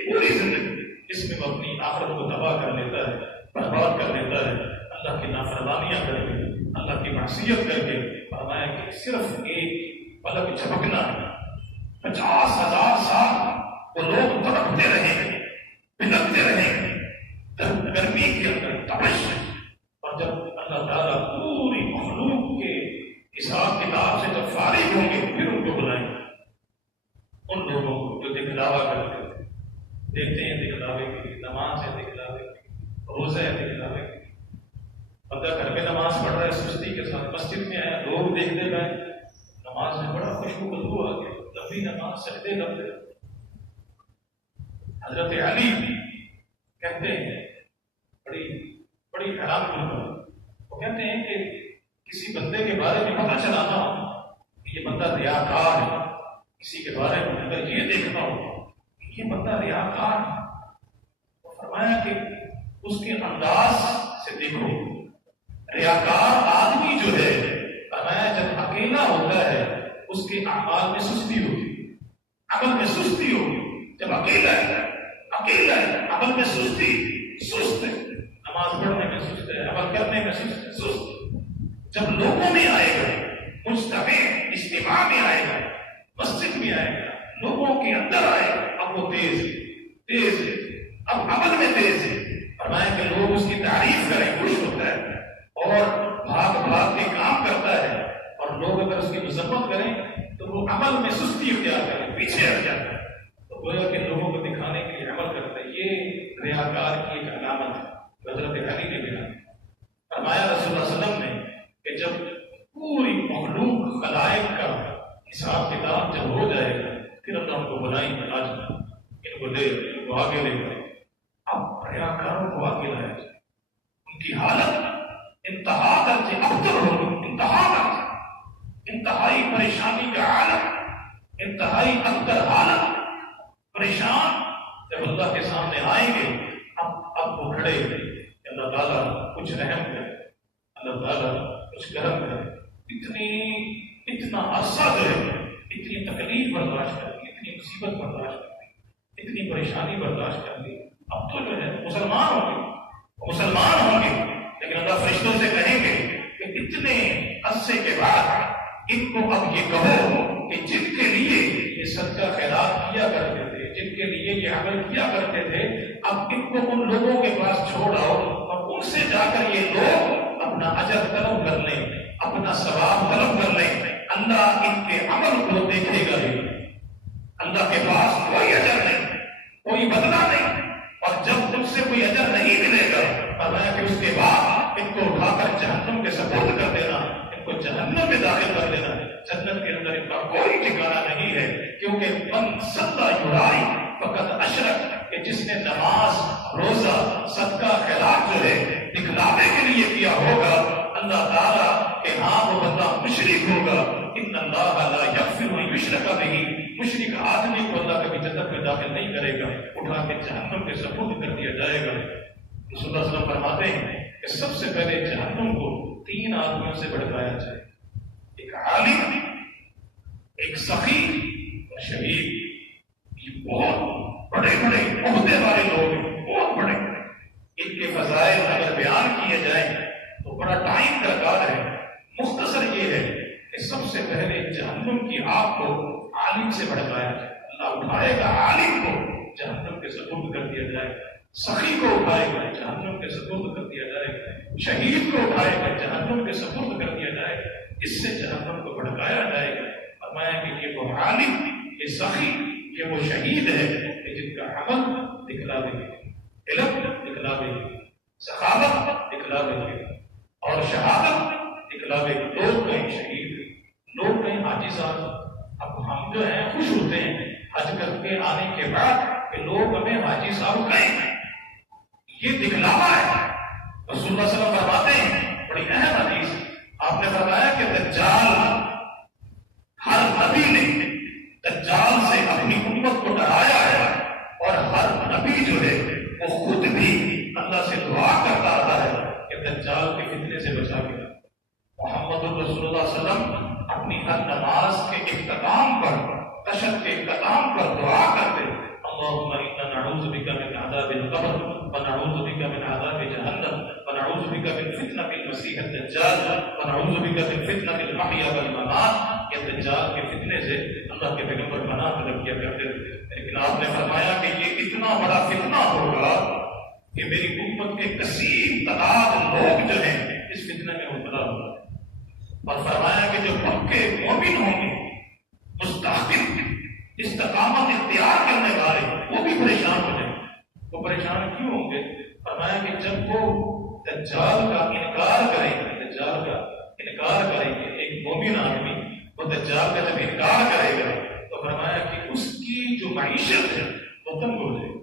پوری زندگی اس میں وہ اپنی آخرت کو تباہ کر لیتا ہے، برباد کر لیتا ہے، اللہ کی نافرمانیاں کر کے، اللہ کی معصیت کر کے۔ فرمایا کہ صرف ایک پلک جھپکنا 50,000 سال وہ لوگ تڑپتے رہیں، بلکتے رہیں گرمی کے اندر، تپش، اور جب اللہ تعالیٰ پوری مخلوق کے حساب کتاب سے جب فارغ ہوں گے پھر ان کو بلائیں گے، ان لوگوں کو جو دکھلاوا کرتے تھے، دیتے ہیں دکھلاوے کے لیے، نماز ہے دکھلاوے کے لیے، روزہ ہے دکھلاوے کے لیے، بندہ گھر میں نماز پڑھ رہا ہے سستی کے ساتھ، مسجد میں آیا لوگ دیکھتے رہے، نماز میں بڑا خوشبو بدبو آ گئی، لمبی نماز سجدے لگتے۔ حضرت علی کہتے ہیں بڑی حیران کن، وہ کہتے ہیں کہ کسی بندے کے بارے میں پتہ چلانا ہو کہ یہ بندہ ریاکار ہے، کسی کے بارے میں اگر یہ دیکھنا ہو کہ یہ بندہ ریاکار ہے، تو فرمایا کہ اس کے انداز سے دیکھو، ریاکار آدمی جو ہے اکیلا ہوتا ہے اس کے اعمال میں سستی ہوتی ہے، عمل میں سستی ہوگی. جب اکیلا ہے عمل میں سست ہے، نماز پڑھنے میں سست ہے، عمل کرنے میں سست. جب لوگوں میں آئے گا، مجتمع اجتماع میں آئے گا، مسجد میں آئے گا، لوگوں کے اندر آئے گا، اب وہ تیز ہے، اب عمل میں تیز ہے. فرمایا کہ لوگ اس کی تعریف کریں، خوش ہوتا ہے اور بھاگ کے کام کرتا ہے. اور لوگ اگر اس کی مذمت کریں تو وہ عمل میں سستی اختیار کریں، پیچھے ہٹ جاتا ہے. تو گویا کہ لوگوں کو دکھانے کے لیے عمل کرتا ہے. یہ ریاکار کی ایک علامت ہے. حضرت علی نے بیان فرمایا رسول اللہ صلی اللہ علیہ وسلم نے کہ جب پوری مخلوق خلائق کا حساب کتاب جب ہو جائے گا، پھر اللہ ان کو بلائیں گے، آج ان کو آگے لے گئے. اب ریاکاروں کو آگے لایا جائے. ان کی حالت انتہا درجے ابتر ہوگی، انتہائی پریشانی کا عالم، انتہائی ابتر حالت، پریشان. جب اللہ کے سامنے آئیں گے اب وہ کھڑے ہوئے، اللہ تعالیٰ کچھ رحم کرے، اللہ تعالیٰ کچھ کرم کرے. اتنا عرصہ جو ہے، اتنی تکلیف برداشت کر لی، اتنی مصیبت برداشت کر لی، اتنی پریشانی برداشت کر لی. اب تو جو ہے مسلمان ہوں گے لیکن اللہ فرشتوں سے کہیں گے کہ اتنے عرصے کے بعد ان کو اب یہ کہو کہ جن کے لیے یہ صدقہ خیرات کیا کرتے تھے، جن کے لیے یہ عمل کیا کرتے تھے، اب ان کو ان لوگوں کے پاس چھوڑ آؤ اور ان سے جا کر یہ لوگ اپنا اجر طلب کر لیں، اپنا ثواب طلب کر لیں. اللہ ان کے عمل کو دیکھے گا. اللہ کے پاس کوئی اجر نہیں، کوئی بدلہ نہیں. اور جب ان سے کوئی اجر نہیں ملے گا، فرمایا کہ اس کے بعد ان کو اٹھا کر جہنم کے سپرد کر دینا، ان کو جہنم میں داخل کر دینا. جنت کے اندر ان کا کوئی ٹھکانہ نہیں ہے. کیونکہ من صلی یرائی فقط اشرک، کہ جس نے نماز، روزہ، صدقہ خیرات جو ہے دکھلانے کے لیے کیا ہوگا، اللہ تعالیٰ کہ ہاں وہ بندہ مشرک ہوگا. ان اللہ لا یغفر ان یشرک بہ، مشرک آدمی کو اللہ کبھی جنت میں داخل نہیں کرے گا، اٹھا کے جہنم کے سپرد کر دیا جائے گا. رسول اللہ صلی اللہ علیہ وسلم فرماتے ہیں کہ سب سے پہلے جہنم کو 3 آدمیوں سے بھڑکایا جائے، ایک عالم، ایک سخی اور شہید. یہ بہت بڑے عہدے والے لوگ ہیں، بہت بڑے. ان کے فضائل اگر بیان کیے جائیں تو بڑا ٹائم درکار ہے. مختصر یہ ہے کہ سب سے پہلے جہنم کی آگ کو عالم سے بھڑکایا جائے. اللہ اٹھائے گا عالم کو، جہنم کے سپرد کر دیا جائے گا. سخی کو اٹھائے گا، جہنم کے سپرد کر دیا جائے گا. شہید کو اٹھائے گا، جہنم کے سپرد کر دیا جائے گا. اس سے جہنم کو بھڑکایا جائے گا. فرمایا کہ یہ وہ عالم، یہ سخی، یہ وہ شہید ہے کہ جن کا عمل دکھلا دے گا، علم دکھلا دے گا، سخاوت دکھلا دے گا اور شہادت دکھلا دے گا. لوگ کہیں شہید، لوگ کہیں حاجی صاحب. اب ہم جو ہیں خوش ہوتے ہیں حج کر کے آنے کے بعد کہ لوگ ہمیں حاجی صاحب کہیں. یہ دکھلاوا ہے. رسول اللہ صلی اللہ علیہ وسلم فرماتے ہیں، بڑی اہم حدیث، آپ نے فرمایا کہ دجال، ہر نبی نے دجال سے اپنی امت کو ڈرایا ہے اور ہر نبی جو ہے وہ خود بھی اللہ سے دعا کرتا رہا ہے کہ دجال کے فتنے سے بچا کے. محمد رسول اللہ صلی اللہ علیہ وسلم اپنی ہر نماز کے اختتام پر، تشہد کے اختتام پر دعا کرتے ہیں، اللہم انا نعوذ بک من عذاب القبر ونعوذ بک من عذاب جہنم ونعوذ بک من فتنة المسیح الدجال ونعوذ بک من فتنة المحیا والممات. یہ دجال کے فتنے سے اللہ کے پیغمبر پناہ طلب کیا کرتے تھے. لیکن آپ نے فرمایا کہ یہ اتنا بڑا فتنہ ہوگا کہ میری امت کے کثیر تعداد لوگ جو ہیں اس فتنے میں مبتلا ہوگا. اور فرمایا کہ جو پکے مومن ہوں گے، مستحکم استقامت اختیار کرنے والے، وہ بھی پریشان ہو جائیں. وہ پریشان کیوں ہوں گے؟ فرمایا کہ جب وہ دجال کا انکار کریں گے، دجال کا انکار کریں گے، ایک مومن آدمی وہ دجال کا جب انکار کرے گا تو فرمایا کہ اس کی جو معیشت ہے وہ تنگ ہو جائے گی،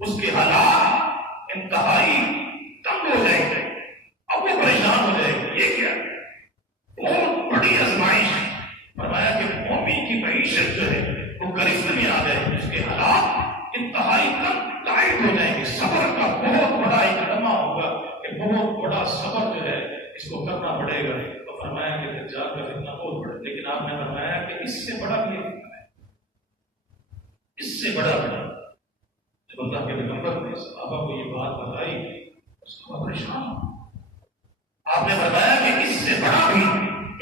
اس کے حالات انتہائی تنگ ہو جائیں گے. اب وہ پریشان ہو جائے گی. یہ کیا بہت بڑی آزمائش. فرمایا کہ مومن کی معیشت جو ہے وہ گرفت میں آ جائے گی، اس کے حالات انتہائی ٹائٹ ہو جائیں گے. صبر کا بہت بڑا ایک لمحہ ہوگا کہ بہت بڑا صبر جو ہے اس کو کرنا پڑے گا. تو فرمایا کہ دجال کا فتنہ بہت بڑا، لیکن آپ نے فرمایا کہ اس سے بڑا بھی ایک فتنہ ہے، اس سے بڑا بڑا۔ جب اللہ کے پیغمبر نے صحابہ کو یہ بات بتائی، صحابہ پریشان۔ آپ نے فرمایا کہ اس سے بڑا بھی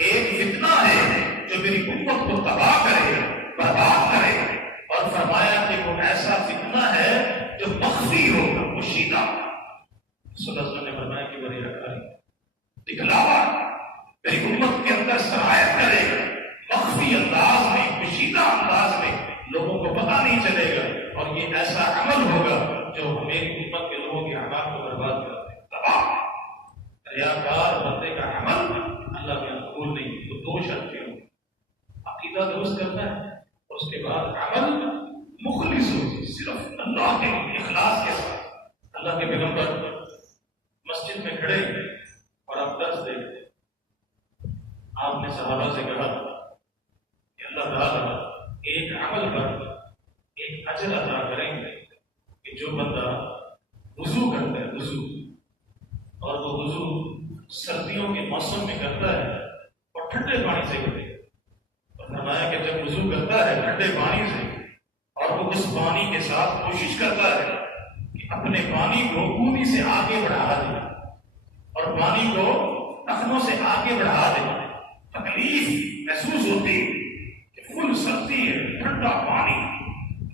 ایک فتنہ ہے جو میری امت کو تباہ کرے، برباد کرے، اور فرمایا کہ وہ ایسا فتنہ ہے جو مخفی ہوگا، پوشیدہ۔ صلی اللہ علیہ وسلم نے فرمایا کہ وہ ریاکاری، دکھلاوا میری امت کے اندر سرایت کرے گا، مخفی انداز میں، پوشیدہ انداز میں، لوگوں کو پتہ نہیں چلے گا، اور یہ ایسا عمل ہوگا جو میری امت کے لوگوں کے اعمال کو برباد کر دے، تباہ۔ ریاکار بندے کا عمل اللہ کے قبول نہیں۔ تو دو شرطیں ہوں، عقیدہ درست کرنا ہے، اور اس کے بعد عمل مخلص ہو، صرف اللہ کے اخلاص کے ساتھ۔ اللہ کے پیغمبر مسجد میں کھڑے اور آپ درس دے، آپ نے صحابہ سے کہا کہ اللہ تعالیٰ ایک عمل پر ایک اجر عطا کریں گے کہ جو بندہ وضو کرتا ہے، وضو، اور وہ وضو سردیوں کے موسم میں کرتا ہے اور ٹھنڈے پانی سے کرے، اور فرمایا کہ جب وضو کرتا ہے ٹھنڈے پانی سے، اور وہ اس پانی کے ساتھ کوشش کرتا ہے کہ اپنے پانی کو پونی سے آگے بڑھا دے، اور پانی کو ٹخنوں سے آگے بڑھا دے، تکلیف محسوس ہوتی کہ فل سردی ہے، ٹھنڈا پانی،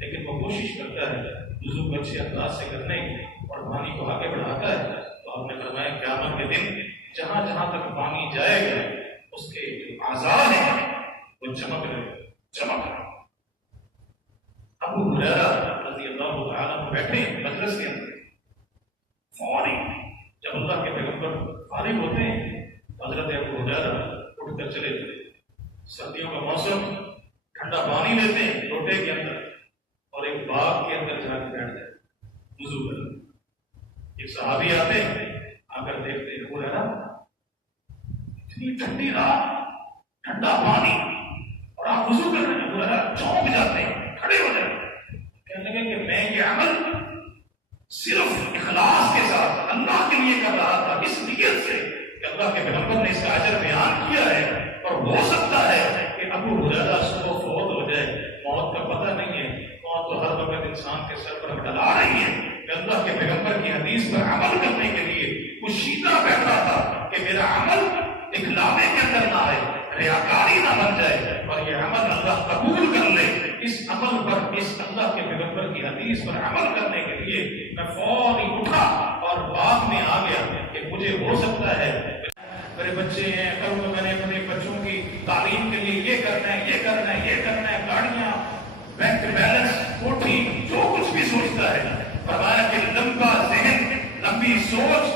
لیکن وہ کوشش کرتا ہے وضو کو اچھے انداز سے کرنے کی، اور پانی کو آگے بڑھاتا ہے۔ تو آپ نے فرمایا قیامت کے دن جہاں جہاں تک پانی جائے گا اس کے جو اعضاء ہیں وہ چمک رہے۔ ابو ہریرہ رضی اللہ تعالیٰ عنہ بیٹھے مجلس کے اندر، فوری جب اللہ کے پیغمبر فارغ ہوتے ہیں، حضرت ابو ہریرہ اٹھ کر چلے جاتے، سردیوں کا موسم، ٹھنڈا پانی لیتے ہیں لوٹے کے اندر، اور ایک باغ کے اندر جا کے بیٹھ جاتے وضو کرتے۔ ایک صحابی آتے ہیں، آ کر دیکھتے ہیں ابو ہریرہ اتنی ٹھنڈی رات، ٹھنڈا پانی، اور آپ وضو کر رہے ہیں۔ ابو ہریرہ چونک جاتے ہیں، کھڑے ہو جاتے ہیں، کہنے لگے کہ میں یہ عمل صرف اخلاص کے ساتھ اللہ کے لیے کر رہا تھا، اس نیت سے کہ اللہ کے پیغمبر نے اس کا اجر بیان کیا ہے، اور ہو سکتا ہے کہ ابو ہریرہ صبح فوت ہو جائے، موت کا پتہ نہیں ہے، موت تو ہر وقت انسان کے سر پر ڈلا رہی ہے، کہ اللہ کے پیغمبر کی حدیث پر عمل کرنے کے لیے کشیدہ بیٹھا تھا کہ میرا عمل دکھلاوے کے اندر نہ آئے، ریاکاری نہ بن جائے، اور یہ عمل اللہ قبول کر لے۔ اس عمل پر، اس اللہ کے پیغمبر کی حدیث پر عمل کرنے کے لیے میں فوری اٹھا اور باغ میں آ گیا کہ مجھے ہو سکتا ہے میرے بچے ہیں، کل میں نے اپنے بچوں کی تعلیم کے لیے یہ کرنا ہے، یہ کرنا ہے، یہ کرنا ہے، گاڑیاں، بینک بیلنس، کوٹھی، جو کچھ بھی سوچتا ہے، فرمایا کہ لمبا ذہن، لمبی سوچ،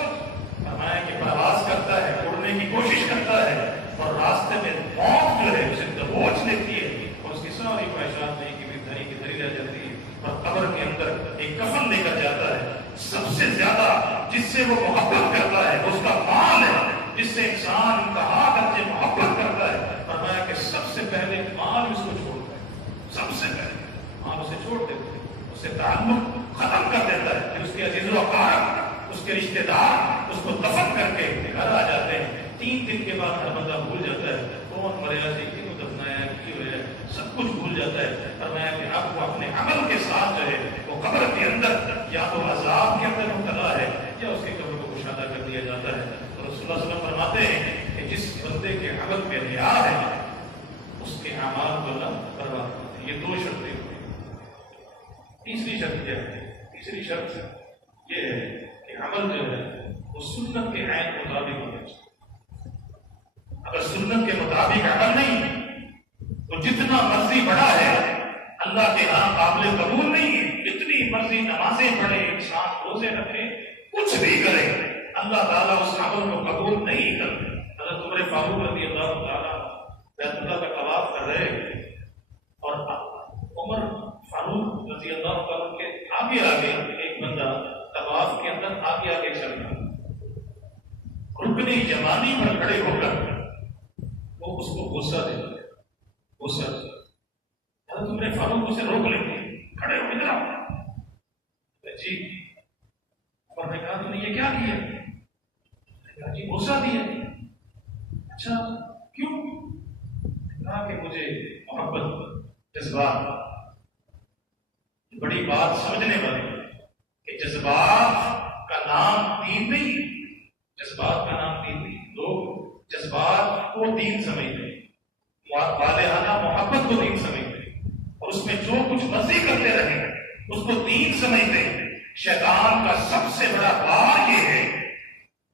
فرمایا کہ پرواز کرتا ہے، اڑنے کی کوشش کرتا ہے، اور راستے میں موت جو ہے اسے دبوچ لیتی ہے، اور اس کی ساری خواہشات نہیں کی دھری رہ جاتی ہے، اور قبر کے اندر ایک کفن لے کر جاتا ہے۔ سب سے زیادہ جس سے وہ محبت کرتا ہے اس کا مال ہے، جس سے انسان انتہا کر کے محبت کرتا ہے، فرمایا کہ سب سے پہلے مال اس کو چھوڑتا ہے، سب سے پہلے مال اسے چھوڑ دیتا ہے، اس سے تعلق ختم کر دیتا ہے، پھر اس کے عزیز و اقارب، اس کے رشتے دار اس کو دفن کر کے گھر آ جاتے ہیں۔ 3 دن کے بعد ہر بندہ بھول جاتا ہے کون مریا سے کیوں دفنایا، کی ہوا ہے، سب کچھ بھول جاتا ہے۔ فرمایا کہ اب وہ اپنے عمل کے ساتھ جو ہے وہ قبر کے اندر یا تو عذاب کے اندر مبتلا ہے، یا اس کے قبر کو کشادہ کر دیا جاتا ہے۔ تو رسول اللہ صلی اللہ علیہ وسلم فرماتے ہیں کہ جس بندے کے عمل میں ریا ہے اس کے اعمال کو اللہ برباد کرتے ہیں۔ یہ 2 شرطیں ہوتی ہیں۔ تیسری شرط کیا ہے؟ تیسری شرط یہ ہے کہ عمل جو ہے وہ سنت کے عین مطابق ہونا چاہیے۔ اگر سنت کے مطابق عمل نہیں تو جتنا مرضی بڑا ہے اللہ کے ہاں قابل قبول نہیں ہے۔ جتنی مرضی نمازیں پڑھے انسان، روزے رکھے، کچھ بھی کرے، اللہ تعالیٰ اس عمل کو قبول نہیں کرتے۔ حضرت عمر فاروق رضی اللہ تعالیٰ بیت اللہ کا طواف کر رہے، اور عمر فاروق رضی اللہ تعالیٰ کے آگے آگے ایک بندہ طواف کے اندر آگے آگے چل رہا، رکن یمانی پر کھڑے ہو کر وہ اس کو غصہ دیتے، غصہ۔ حضرت عمر فاروق اسے روک لیتے، کھڑے ہو ادھر آؤ۔ جی عمر نے کہا تم نے یہ کیا کیا؟ جی غصہ دیا۔ اچھا کیوں؟ کہا کہ مجھے محبت جذبات، بڑی بات سمجھنے والی کہ جذبات کا نام دین نہیں، جذبات کا نام دین نہیں۔ لوگ جذبات کو دین سمجھتے ہیں، والہانہ محبت کو دین سمجھتے ہیں، اور اس میں جو کچھ مرضی کرتے رہیں اس کو دین سمجھتے ہیں۔ شیطان کا سب سے بڑا بار یہ ہے،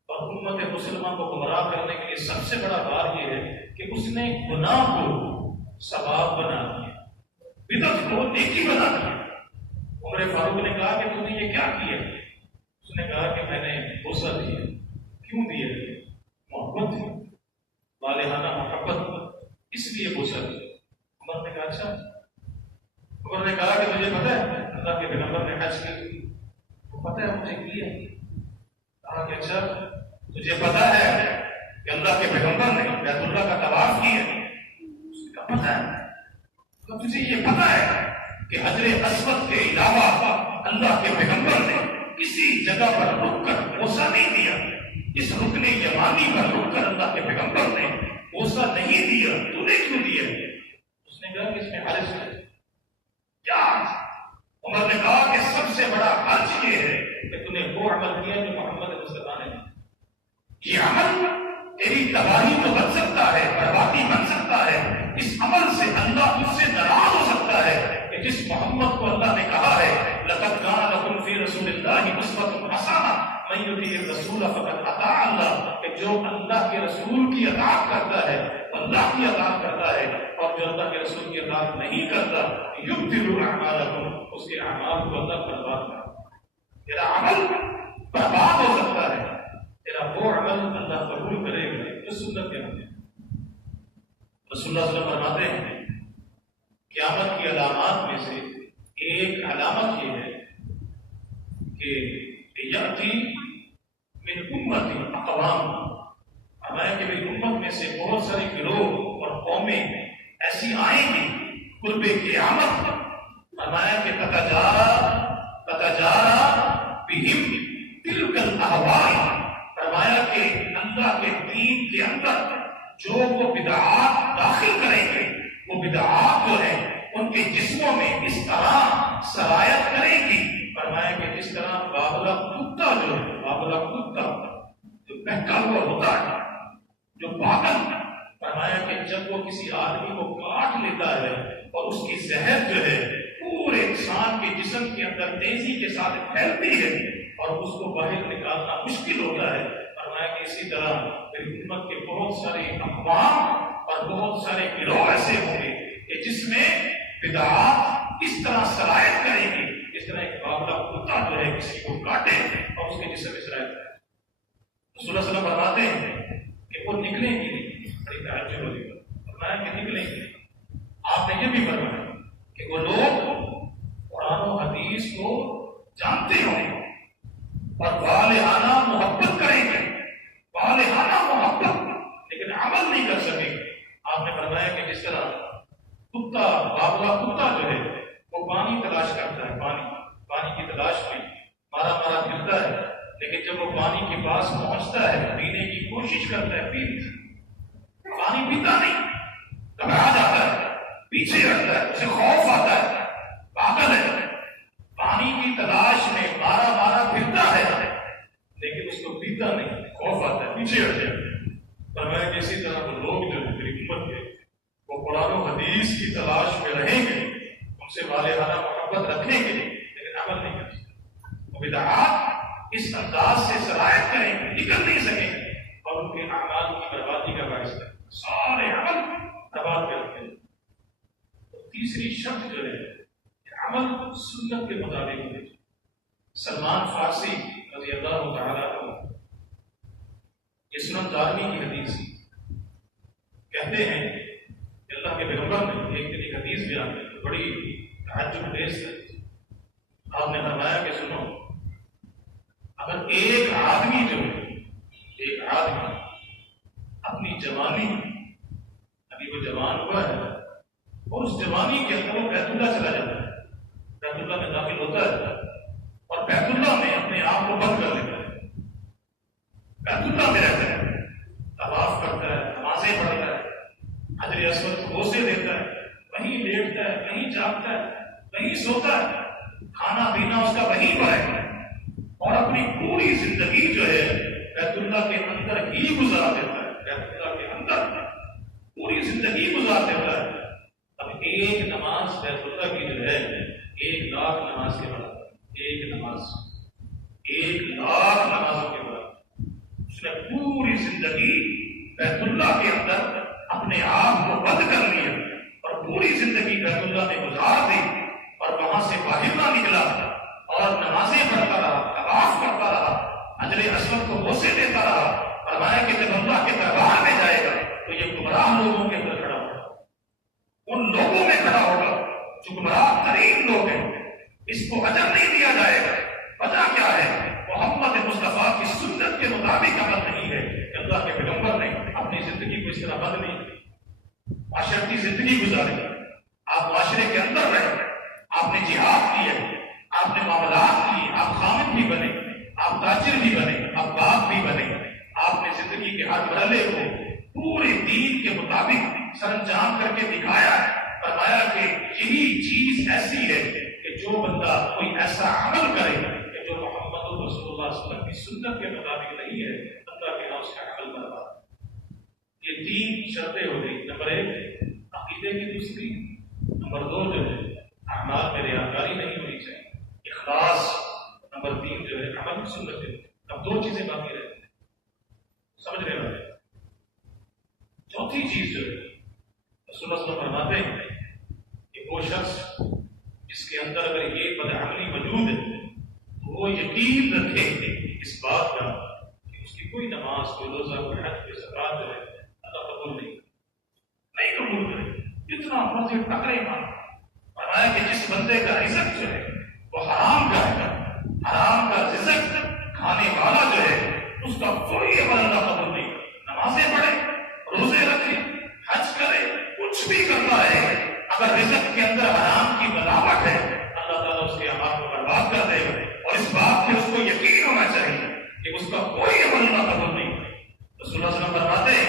اور امت مسلمان کو گمراہ کرنے کے لیے سب سے بڑا بار یہ ہے کہ اس نے گناہ کو ثواب بنا دیا، بدعت کو نیکی بنا دیا۔ عمر فاروق نے کہا کہ تم نے یہ کیا کیا؟ اس نے کہا کہ میں نے بوسہ دیا۔ کیوں دیا؟ محبت تھی، والہانہ محبت، اس لیے بوسہ دیا۔ عمر نے کہا اچھا؟ عمر نے کہا کہ مجھے پتہ ہے اللہ کے پیغمبر نے حج کی، پتہ ہے مجھے کیا؟ کہا کہ اچھا تجھے پتہ ہے کہ اللہ کے پیغمبر نے بیت اللہ کا طواف کیا؟ اس نے کہا پتہ ہے۔ تو تجھے یہ پتہ ہے کہ حجر اسود کے علاوہ اللہ کے پیغمبر نے کسی جگہ پر رک کر بوسہ نہیں دیا؟ اس رکن یمانی پر رک کر اللہ کے پیغمبر نے بوسہ نہیں دیا، تو نے کیوں دیا؟ اس نے کہا کہ اس میں حرج ہے کیا؟ عمر نے کہا کہ سب سے بڑا حرج یہ ہے کہ تو نے وہ عمل کیا جو محمد مصطفیٰ نے، یہ عمل تیری تباہی تو بن سکتا ہے، بربادی بن سکتا ہے۔ اس عمل سے اللہ تجھ سے ناراض ہو سکتا ہے کہ جس محمد کو اللہ نے کہا ہے لَقَدْ كَانَ لَكُمْ فِي رَسُولِ اللَّهِ أُسْوَةٌ حَسَنَةٌ مَن يُطِعِ الرَّسُولَ فَقَدْ أَطَاعَ اللَّهَ، کہ جو اللہ کے رسول کی اطاعت کرتا ہے اللہ کی اطاعت کرتا ہے، اور جو اللہ کے رسول کی اطاعت نہیں کرتا يُبْطِلُ أَعْمَالَكُمْ، اس کے اعمال کو اللہ برباد کرتا ہے۔ تیرا عمل برباد ہو سکتا ہے، تیرا وہ عمل اللہ قبول کرے گا جو سنت کے عمل ہے۔ رسول اللہ صلی اللہ علیہ وسلم فرماتے ہیں قیامت کی علامات میں سے ایک علامت یہ ہے کہ یأتی من امتی اقوام، ہمارے کہ میری امت میں سے بہت سارے گروہ اور قومیں ایسی آئیں گی قرب قیامت، فرمایا کہ تتجارا بہم تلک الاہواء، فرمایا کہ اللہ کے دین کے اندر جو وہ بدعات داخل کریں گے، وہ بدعات جو ہے ان کے جسموں میں اس طرح سرایت کرے گی، فرمایا کہ جس طرح بابلا کتا جو ہے، بابلا کتا جو بہکا ہوا ہوتا ہے، جو پاگل، فرمایا کہ جب وہ کسی آدمی کو کاٹ لیتا ہے اور اس کی زہر جو ہے پورے انسان کے جسم کے اندر تیزی کے ساتھ پھیلتی ہے اور اس کو باہر نکالنا مشکل ہوتا ہے، فرمایا کہ اسی طرح میری امت کے بہت سارے اقوام اور بہت سارے گروہ ایسے ہوں گے کہ جس میں بدعات اس طرح سرایت کریں گی، اس طرح ایک بابلا کتا جو ہے کسی کو کاٹے اور اس کے جسم میں سرایت کرے۔ رسول اللہ صلی اللہ علیہ وسلم فرماتے ہیں کہ وہ نکلیں گی نہیں، بڑی تعجب ہوگی، فرمایا کہ نکلیں گی۔ آپ نے یہ بھی فرمایا کہ وہ لوگ قرآن و حدیث کو جانتے ہوں گے اور والہانہ محبت کریں گے، والہانہ محبت، لیکن عمل نہیں کر سکیں گے۔ آپ نے فرمایا کہ جس طرح کتا، بابلا کتا جو ہے وہ پانی تلاش کرتا ہے، پانی کی تلاش میں مارا پھرتا ہے، لیکن جب وہ پانی کے پاس پہنچتا ہے پینے کی کوشش کرتا ہے، پانی پیتا نہیں، گھبرا جاتا ہے، پیچھے ہٹتا ہے، اسے خوف آتا ہے، پاگل ہے، پانی کی تلاش میں مارا پھرتا ہے لیکن اس کو پیتا نہیں، خوف آتا ہے، پیچھے ہٹ جاتا ہے۔ فرمایا کہ اسی طرح وہ لوگ جو میری امت کے وہ قرآن و حدیث کی تلاش میں رہیں گے، ان سے والہانہ محبت رکھیں گے لیکن عمل نہیں کر سکتے، وہ بدعات اس انداز سے سرایت کریں گے، نکل نہیں سکیں گے اور ان کے اعمال کی بربادی کا باعث ہے، سارے عمل برباد کر کے۔ تیسری شرط جو ہے عمل سنت کے مطابق ہے۔ سلمان فارسی رضی اللہ تعالیٰ عنہ، یہ سنن دارمی کی حدیث کہتے ہیں کہ اللہ کے پیغمبر نے ایک دن ایک حدیث بیان کی، بڑی تعجب خیز ہے۔ آپ نے فرمایا کہ سنو، اگر ایک آدمی جو ایک آدمی اپنی جوانی، ابھی وہ جوان ہوا ہے اور اس جوانی کے اندر وہ بیت اللہ چلا جاتا ہے، بیت اللہ میں داخل ہوتا ہے اور بیت اللہ میں اپنے آپ کو بند کر لیتا ہے، بیت اللہ میں رہتا ہے، طواف کرتا ہے، نمازیں کہیں جاگتا ہے کہیں سوتا ہے، کھانا پینا اس کا وہیں پر ہے، اور اپنی پوری زندگی جو ہے بیت اللہ کے اندر ہی گزار دیتا ہے، بیت اللہ کے اندر پوری زندگی گزار دیتا ہے۔ اب ایک نماز بیت اللہ کی جو ہے 1,00,000 نماز کے برابر، ایک نماز 1,00,000 نمازوں کے برابر۔ اس نے پوری زندگی بیت اللہ کے اندر اپنے آپ کو بند کر لیا اور پوری زندگی بیت اللہ نے گزار دی، اور وہاں سے باہر نہ نکلا اور نمازیں پڑھتا رہا، طواف کرتا رہا، حجر اسود کو بوسے دیتا رہا۔ فرمایا کہ جب اللہ کے دربار میں جائے گا تو یہ گمراہ لوگوں کے اندر کھڑا ہوگا، ان لوگوں میں کھڑا ہوگا جو گمراہ ترین لوگ ہیں، اس کو اجر نہیں دیا جائے گا۔ وجہ کیا ہے؟ محمد مصطفیٰ کی سنت کے مطابق عمل نہیں ہے کہ اللہ کے پیغمبر نے اپنی زندگی کو اس طرح بند نہیں کی، معاشرتی زندگی گزاری۔ آپ معاشرے کے اندر رہے، آپ نے جہاد کی ہے، آپ نے معاملات کی، آپ خامد بھی بنے، آپ تاجر بھی بنے، آپ باپ بھی بنے، آپ نے زندگی کے ہر مرحلے کو پورے دین کے مطابق سر انجام کر کے دکھایا ہے۔ فرمایا کہ یہی چیز ایسی ہے کہ جو بندہ کوئی ایسا عمل کرے کہ جو محمد رسول اللہ صلی اللہ علیہ وسلم کی سنت کے مطابق نہیں ہے، اللہ کے نام اس کا عمل برباد۔ یہ 3 شرطیں ہو گئی، نمبر 1 عقیدے کی دوسری، نمبر 2 جو ہے اعمال میں ریاکاری نہیں ہونی چاہیے، اخلاص، نمبر 3 جو ہے عمل کی سنت ہے۔ اب 2 چیزیں باقی رہتی ہیں، سمجھ رہے ہیں؟ چوتھی چیز جو ہے رسول اللہ صلی اللہ علیہ وسلم فرماتے ہیں کہ وہ شخص جس کے اندر اگر یہ بدعملی موجود ہے تو وہ یقین رکھے اس بات کا کہ اس کی کوئی نماز، کوئی روزہ، کوئی حج، کوئی زکات جو ہے اللہ قبول نہیں قبول کرے، اتنا مرضی ٹکرے مار۔ فرمایا کہ جس بندے کا رزق جو ہے وہ حرام کا ہے، حرام کا رزق کھانے والا جو ہے اس کا کوئی عمل اللہ قبول نہیں کرے، نمازیں پڑھے، روزے رکھے، حج کرے، کچھ بھی کرتا ہے، اگر رزق کے اندر حرام کی ملاوٹ ہے اللہ تعالیٰ اس کے اعمال کو برباد کر دے گا، اور اس بات پہ اس کو یقین ہونا چاہیے کہ اس کا کوئی عمل اللہ قبول نہیں کرے۔ رسول اللہ صلی اللہ علیہ وسلم فرماتے ہیں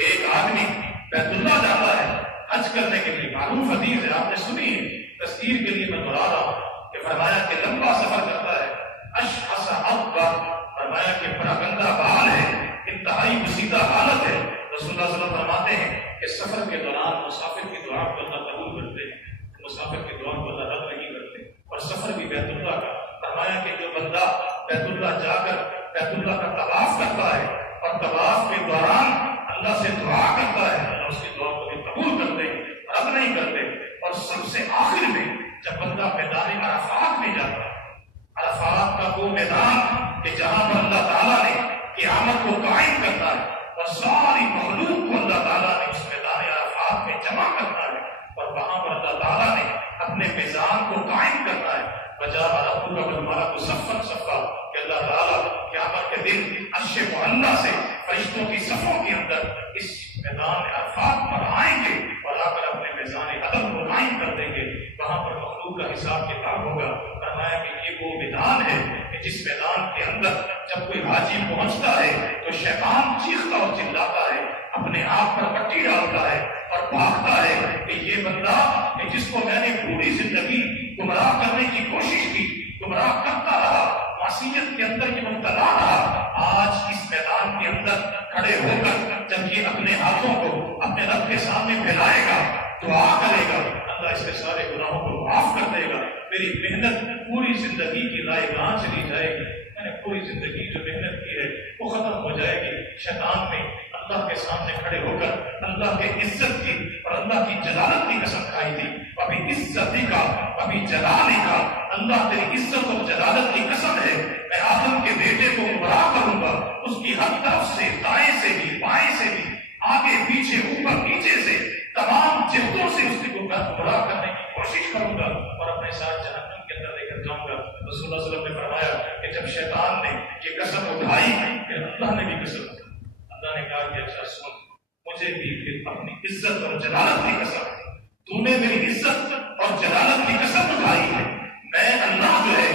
ایک آدمی بیت اللہ جاتا ہے حج کرنے کے لیے، معروف حدیث ہے، آپ نے سنی ہے، تذکیر کے لیے میں دہرا رہا ہوں کہ فرمایا کہ لمبا سفر کرتا ہے، اشعث اغبر، فرمایا کہ بڑا گندا بال ہے، انتہائی بسیدہ حالت ہے۔ رسول اللہ صلی اللہ علیہ وسلم فرماتے ہیں کہ سفر کے دوران مسافر کی دعا کو اللہ قبول کرتے ہیں، مسافر کی دعا کو اللہ رد نہیں کرتے، اور سفر بھی بیت اللہ کا۔ فرمایا کہ جو بندہ بیت اللہ جا کر بیت اللہ کا طواف کرتا ہے اور طواف کے دوران اللہ سے دعا کرتا ہے، اللہ اس کی دعا کو بھی قبول کرتے ہیں، رد نہیں کرتے۔ اور سب سے آخر میں جب بندہ میدان عرفات میں جاتا ہے، عرفات کا وہ میدان کہ جہاں پر اللہ تعالیٰ نے قیامت کو قائم کرتا ہے اور ساری مخلوق کو اللہ تعالیٰ نے اس میدان عرفات میں جمع کرتا ہے، اور وہاں پر اللہ تعالیٰ نے اپنے میزان کو قائم کرتا ہے۔ وجاء ربک والملک صفا صفا، کہ اللہ تعالیٰ قیامت کے دن عرش معلیٰ سے فرشتوں کی صفوں کے اندر اس میدان عرفات پر آئیں گے اور آ کر اپنے میزان عدل کو قائم کر دیں گے، وہاں پر مخلوق کا حساب کتاب ہوگا۔ فرمایا کہ یہ وہ میدان ہے کہ جس میدان کے اندر جب کوئی حاجی پہنچتا ہے تو شیطان چیختا اور چلاتا ہے، اپنے آپ پر پٹی ڈالتا ہے اور بھاگتا ہے کہ یہ بندہ کہ جس کو میں نے پوری زندگی گمراہ کرنے کی کوشش کی، گمراہ کرتا رہا، معصیت کے اندر یہ مبتلا رہا، آج اس میدان کے اندر کھڑے ہو کر جب یہ اپنے ہاتھوں کو اپنے رب کے سامنے پھیلائے گا، دعا کرے گا، اللہ اس کے سارے گناہوں کو معاف کر دے گا۔ میری محنت پوری زندگی کی رائگاں چلی جائے گی، میں نے پوری زندگی جو محنت کی ہے وہ ختم ہو جائے گی۔ شیطان نے اللہ کے سامنے کھڑے ہو کر اللہ کے عزت کی اور اللہ کی جلالت کی قسم کھائی تھی، ابھی عزت کا ابھی جلالی کا، اللہ تیری عزت اور جلالت کی قسم ہے، میں آدم کے بیٹے کو گمراہ کروں گا، اس کی ہر طرف سے، دائیں سے بھی، بائیں سے بھی، آگے پیچھے، اوپر نیچے سے، تمام جہتوں سے اس کو گمراہ کرنے کی کوشش کروں گا اور اپنے ساتھ جہنم کے اندر لے کر جاؤں گا۔ رسول اللہ صلی اللہ علیہ وسلم نے فرمایا کہ جب شیطان نے یہ قسم اٹھائی کہ اللہ نے بھی قسم اٹھائی، اللہ نے کہا کہ اچھا سن، مجھے بھی پھر اپنی عزت اور جلالت کی قسم، تو نے میری عزت اور جلالت کی قسم اٹھائی ہے، میں اللہ جو ہے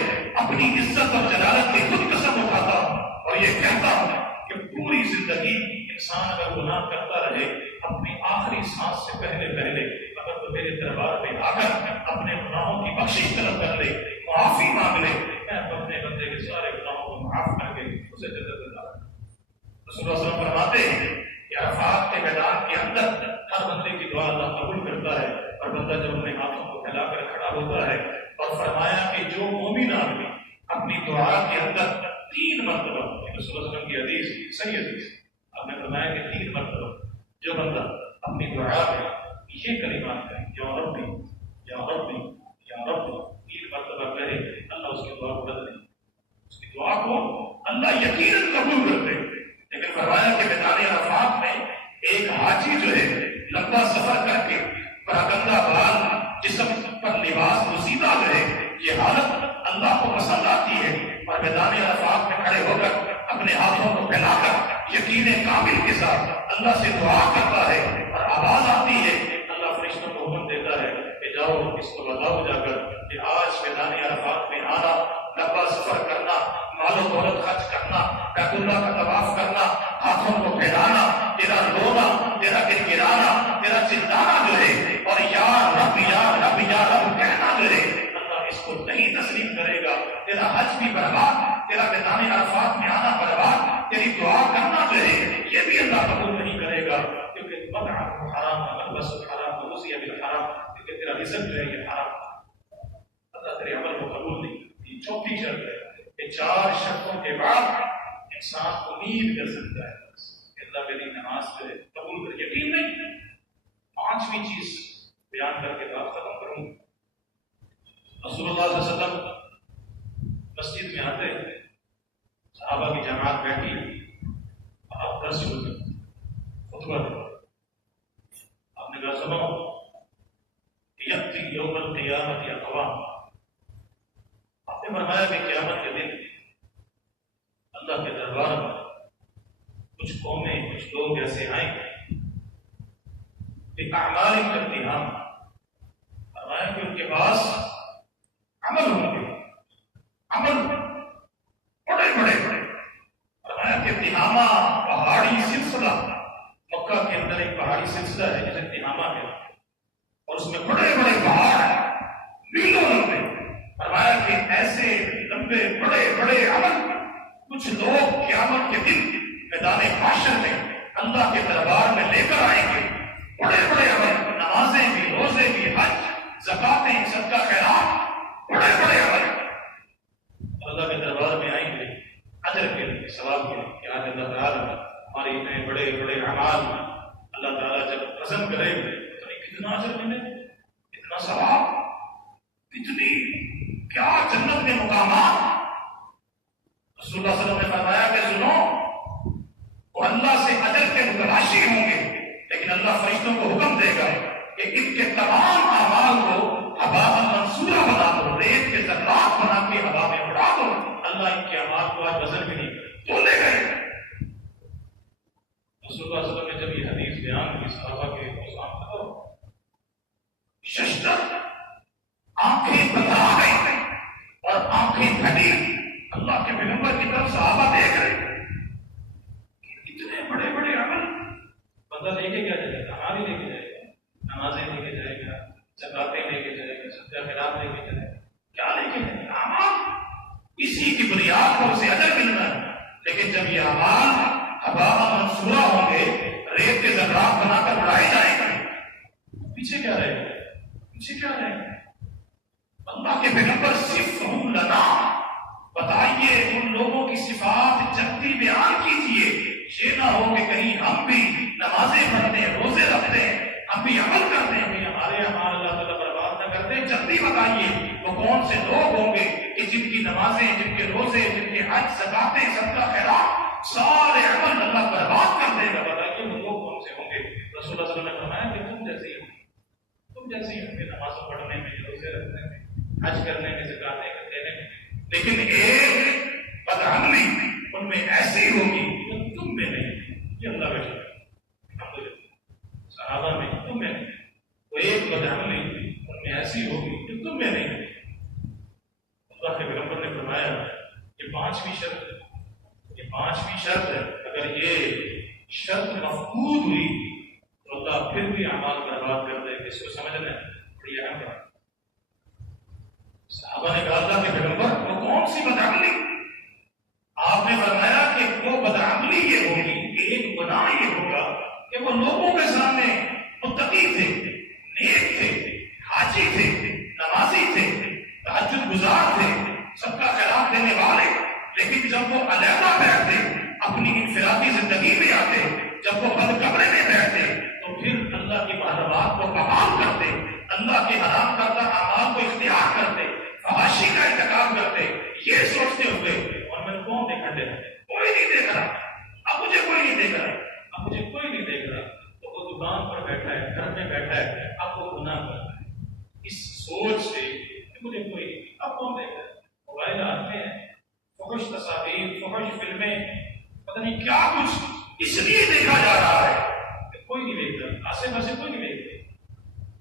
اپنی عزت اور جلالت کی خود قسم اٹھاتا ہوں اور یہ کہتا ہوں کہ پوری زندگی انسان اگر گناہ کرتا رہے، اپنی آخری سانس سے پہلے اگر تو میرے دربار میں آ کر رسول اللہ صلی اللہ علیہ وسلم فرماتے ہیں کہ عرفات کے میدان کے اندر ہر بندے کی دعا اللہ قبول کرتا ہے، اور بندہ جب اپنے ہاتھوں کو پھیلا کر کھڑا ہوتا ہے، اور فرمایا کہ جو مومن آدمی اپنی دعا کے اندر 3 مرتبہ، رسول اللہ صلی اللہ علیہ وسلم کی حدیث صحیح حدیث، آپ نے فرمایا کہ 3 مرتبہ جو بندہ اپنی دعا میں یہ کلمات کہے، یا ربی یا ربی یا ربی، 3 مرتبہ کہے، اللہ اس کی دعا کو بدلے، اس کی دعا کو اللہ یقیناً قبول کرتے۔ لیکن فرمایا کہ میدان عرفات میں ایک حاجی جو ہے لمبا سفر کر کے پراگندہ بال جسم پر لباس پوشیدہ جو ہے، یہ حالت اللہ کو پسند آتی ہے، اور میدان عرفات میں کھڑے ہو کر اپنے ہاتھوں کو پھیلا کر یقین کامل کے ساتھ اللہ سے دعا کرتا ہے، اور آواز آتی ہے، اللہ فرشتوں کو حکم دیتا ہے کہ جاؤ اس کو بتاؤ جا کر کہ آج میدان عرفات میں آنا، لمبا سفر کرنا، مال و دولت خرچ کرنا، بیت اللہ کا طواف کرنا، ہاتھوں کو پھیلانا، تیرا رونا، تیرا گڑگڑانا، تیرا چلانا جو ہے، اور یا رب یا رب یا رب کہنا جو ہے، اللہ اس کو نہیں تسلیم کرے گا۔ تیرا حج بھی برباد، تیرا میدان عرفات میں آنا برباد، تیری دعا کرنا جو ہے یہ بھی اللہ قبول نہیں کرے گا، کیونکہ مطعم حرام، ملبس حرام، غذی بالحرام، کیونکہ تیرا رزق جو ہے یہ حرام، اللہ تیرے عمل کو قبول نہیں کرتی۔ یہ چوتھی شرط ہے کہ 4 شرطوں کے بعد انسان امید کر سکتا ہے کہ اللہ میری نماز پہ قبول کر، یقین نہیں۔ 5ویں چیز بیان کر کے بات ختم کروں۔ رسول اللہ صلی اللہ علیہ وسلم مسجد میں آتے، صحابہ کی جماعت بیٹھی، آپ درس شروع کرتے، خطبہ دیتے، آپ نے کہا سنو، یأتی یوم القیامت اقوام، آپ نے فرمایا کہ قیامت کے دن اللہ کے دربار میں کچھ قومیں، کچھ لوگ ایسے آئیں گے کہ اعمال التہام، فرمایا کہ ان کے پاس عمل ہوں گے، عمل بڑے بڑے بڑے، فرمایا کہ تہامہ پہاڑی سلسلہ، مکہ کے اندر ایک پہاڑی سلسلہ ہے جسے تہامہ ہے، اور اس میں بڑے بڑے پہاڑ ہیں، میلوں لمبے، فرمایا کہ ایسے لمبے بڑے بڑے عمل کچھ لوگ قیامت کے دن میدان حشر میں اللہ کے دربار میں لے کر آئیں گے، بڑے بڑے عمل، نمازیں بھی، روزے بھی، حج، زکاتیں، صدقہ خیرات، بڑے بڑے عمل اللہ کے دربار میں آئیں گے اجر کے لیے، ثواب کے لیے، کہ آج اللہ تعالیٰ ہمارے اتنے بڑے بڑے اعمال اللہ تعالیٰ جب عزم کرے تو کتنا اجر ملے، کتنا ثواب، کتنی کیا جنت کے مقامات۔ رسول اللہ صلی اللہ علیہ وسلم نے فرمایا کہ سنو، وہ اللہ سے اجر کے متلاشی ہوں گے، لیکن اللہ فرشتوں کو حکم دے گا کہ ان کے تمام اعمال کو ہوا منصورہ بنا دو، ریت کے ذرات بنا کے ہوا میں اڑا دو، اللہ ان کے اعمال کو آج وزن بھی نہیں کرے، تو لے گئے۔ رسول اللہ صلی اللہ علیہ وسلم نے جب یہ حدیث بیان کی، صحابہ کے سامنے ششتر آنکھیں بتا گئی اور آنکھیں پھٹی، اللہ کے پیغمبر کی طرف صحابہ دیکھ رہے، اتنے بڑے بڑے عمل بندہ لے کے کیا جائے گا، ہماری لے کے جائے گا، نمازیں لے کے جائے گا، زکاتیں لے کے جائے گا، صدقہ خیرات لے کے جائے گا، کیا لے کے جائے گا؟ اعمال، اسی کی بنیاد پر اسے اجر ملنا ہے، لیکن جب یہ اعمال ہوا منصورہ ہوں گے، ریت کے ذرات بنا کر اڑائے جائیں گے، پیچھے کیا رہے گا؟ پیچھے کیا رہے گا؟ اللہ کے پیغمبر صفہم لنا، بتائیے ان لوگوں کی صفات جلدی بیان کیجئے، یہ نہ ہو کہ کہیں ہم بھی نمازیں پڑھتے ہیں، روزے رکھتے ہیں، ہم بھی عمل کرتے ہیں، ہمارے اعمال اللہ تعالیٰ برباد نہ کرتے۔ جلدی بتائیے وہ کون سے لوگ ہوں گے کہ جن کی نمازیں، جن کے روزے، جن کے حج، زکاتیں، صدقہ خیرات، سارے عمل اللہ برباد کر دے گا، بتائیے وہ لوگ کون سے ہوں گے؟ رسول اللہ صلی اللہ علیہ وسلم نے فرمایا کہ تم جیسے ہی ہوں، تم جیسے ہی ہوں گے، نمازوں پڑھنے میں، روزے رکھنے میں، حج کرنے میں، زکاتیں دینے میں، لیکن ایک بدعملی ان میں ایسی ہوگی جو تم میں نہیں، یہ اللہ کا شکر ہے، صحابہ میں تم میں نہیں، وہ ایک بدعملی ان میں ایسی ہوگی جو تم میں نہیں۔ اللہ کے پیغمبر نے فرمایا یہ 5ویں شرط ہے، یہ 5ویں شرط ہے، اگر یہ شرط مفقود ہوئی تو اللہ پھر بھی اعمال برباد کر دے گا، اس کو سمجھنا بڑی اہم بات۔ صحابہ نے کہا اللہ کے پیغمبر وہ کون سی بدعملی؟ آپ نے فرمایا کہ وہ بدعملی یہ ہوگی ایک گناہ یہ ہوگا کہ وہ لوگوں کے سامنے متقی تھے، نیک تھے، حاجی تھے، نمازی تھے، تہجد گزار تھے، سب کا خیرات دینے والے، لیکن جب وہ علیحدہ بیٹھتے، اپنی انفرادی زندگی میں آتے، جب وہ بند کمرے میں بیٹھتے تو پھر اللہ کی محرمات کو کمال کرتے، اللہ کے حرام کردہ اعمال کو اختیار کرتے، فحاشی کا ارتکاب کرتے، یہ سوچتے ہوئے اور میں کون دیکھنے دے رہا، کوئی نہیں دیکھ رہا، اب مجھے کوئی نہیں دیکھ رہا، اب مجھے کوئی نہیں دیکھ رہا، تو وہ دکان پر بیٹھا ہے، گھر میں بیٹھا ہے، اب وہ گناہ کر رہا ہے اس سوچ سے کہ مجھے کوئی نہیں، اب کون دیکھ رہا ہے؟ موبائل ہاتھ میں ہے، فحش تصاویر، فحش فلمیں، پتہ نہیں کیا کچھ اس لیے دیکھا جا رہا ہے کہ کوئی نہیں دیکھ رہا، آسے پاسے کوئی نہیں دیکھ رہا۔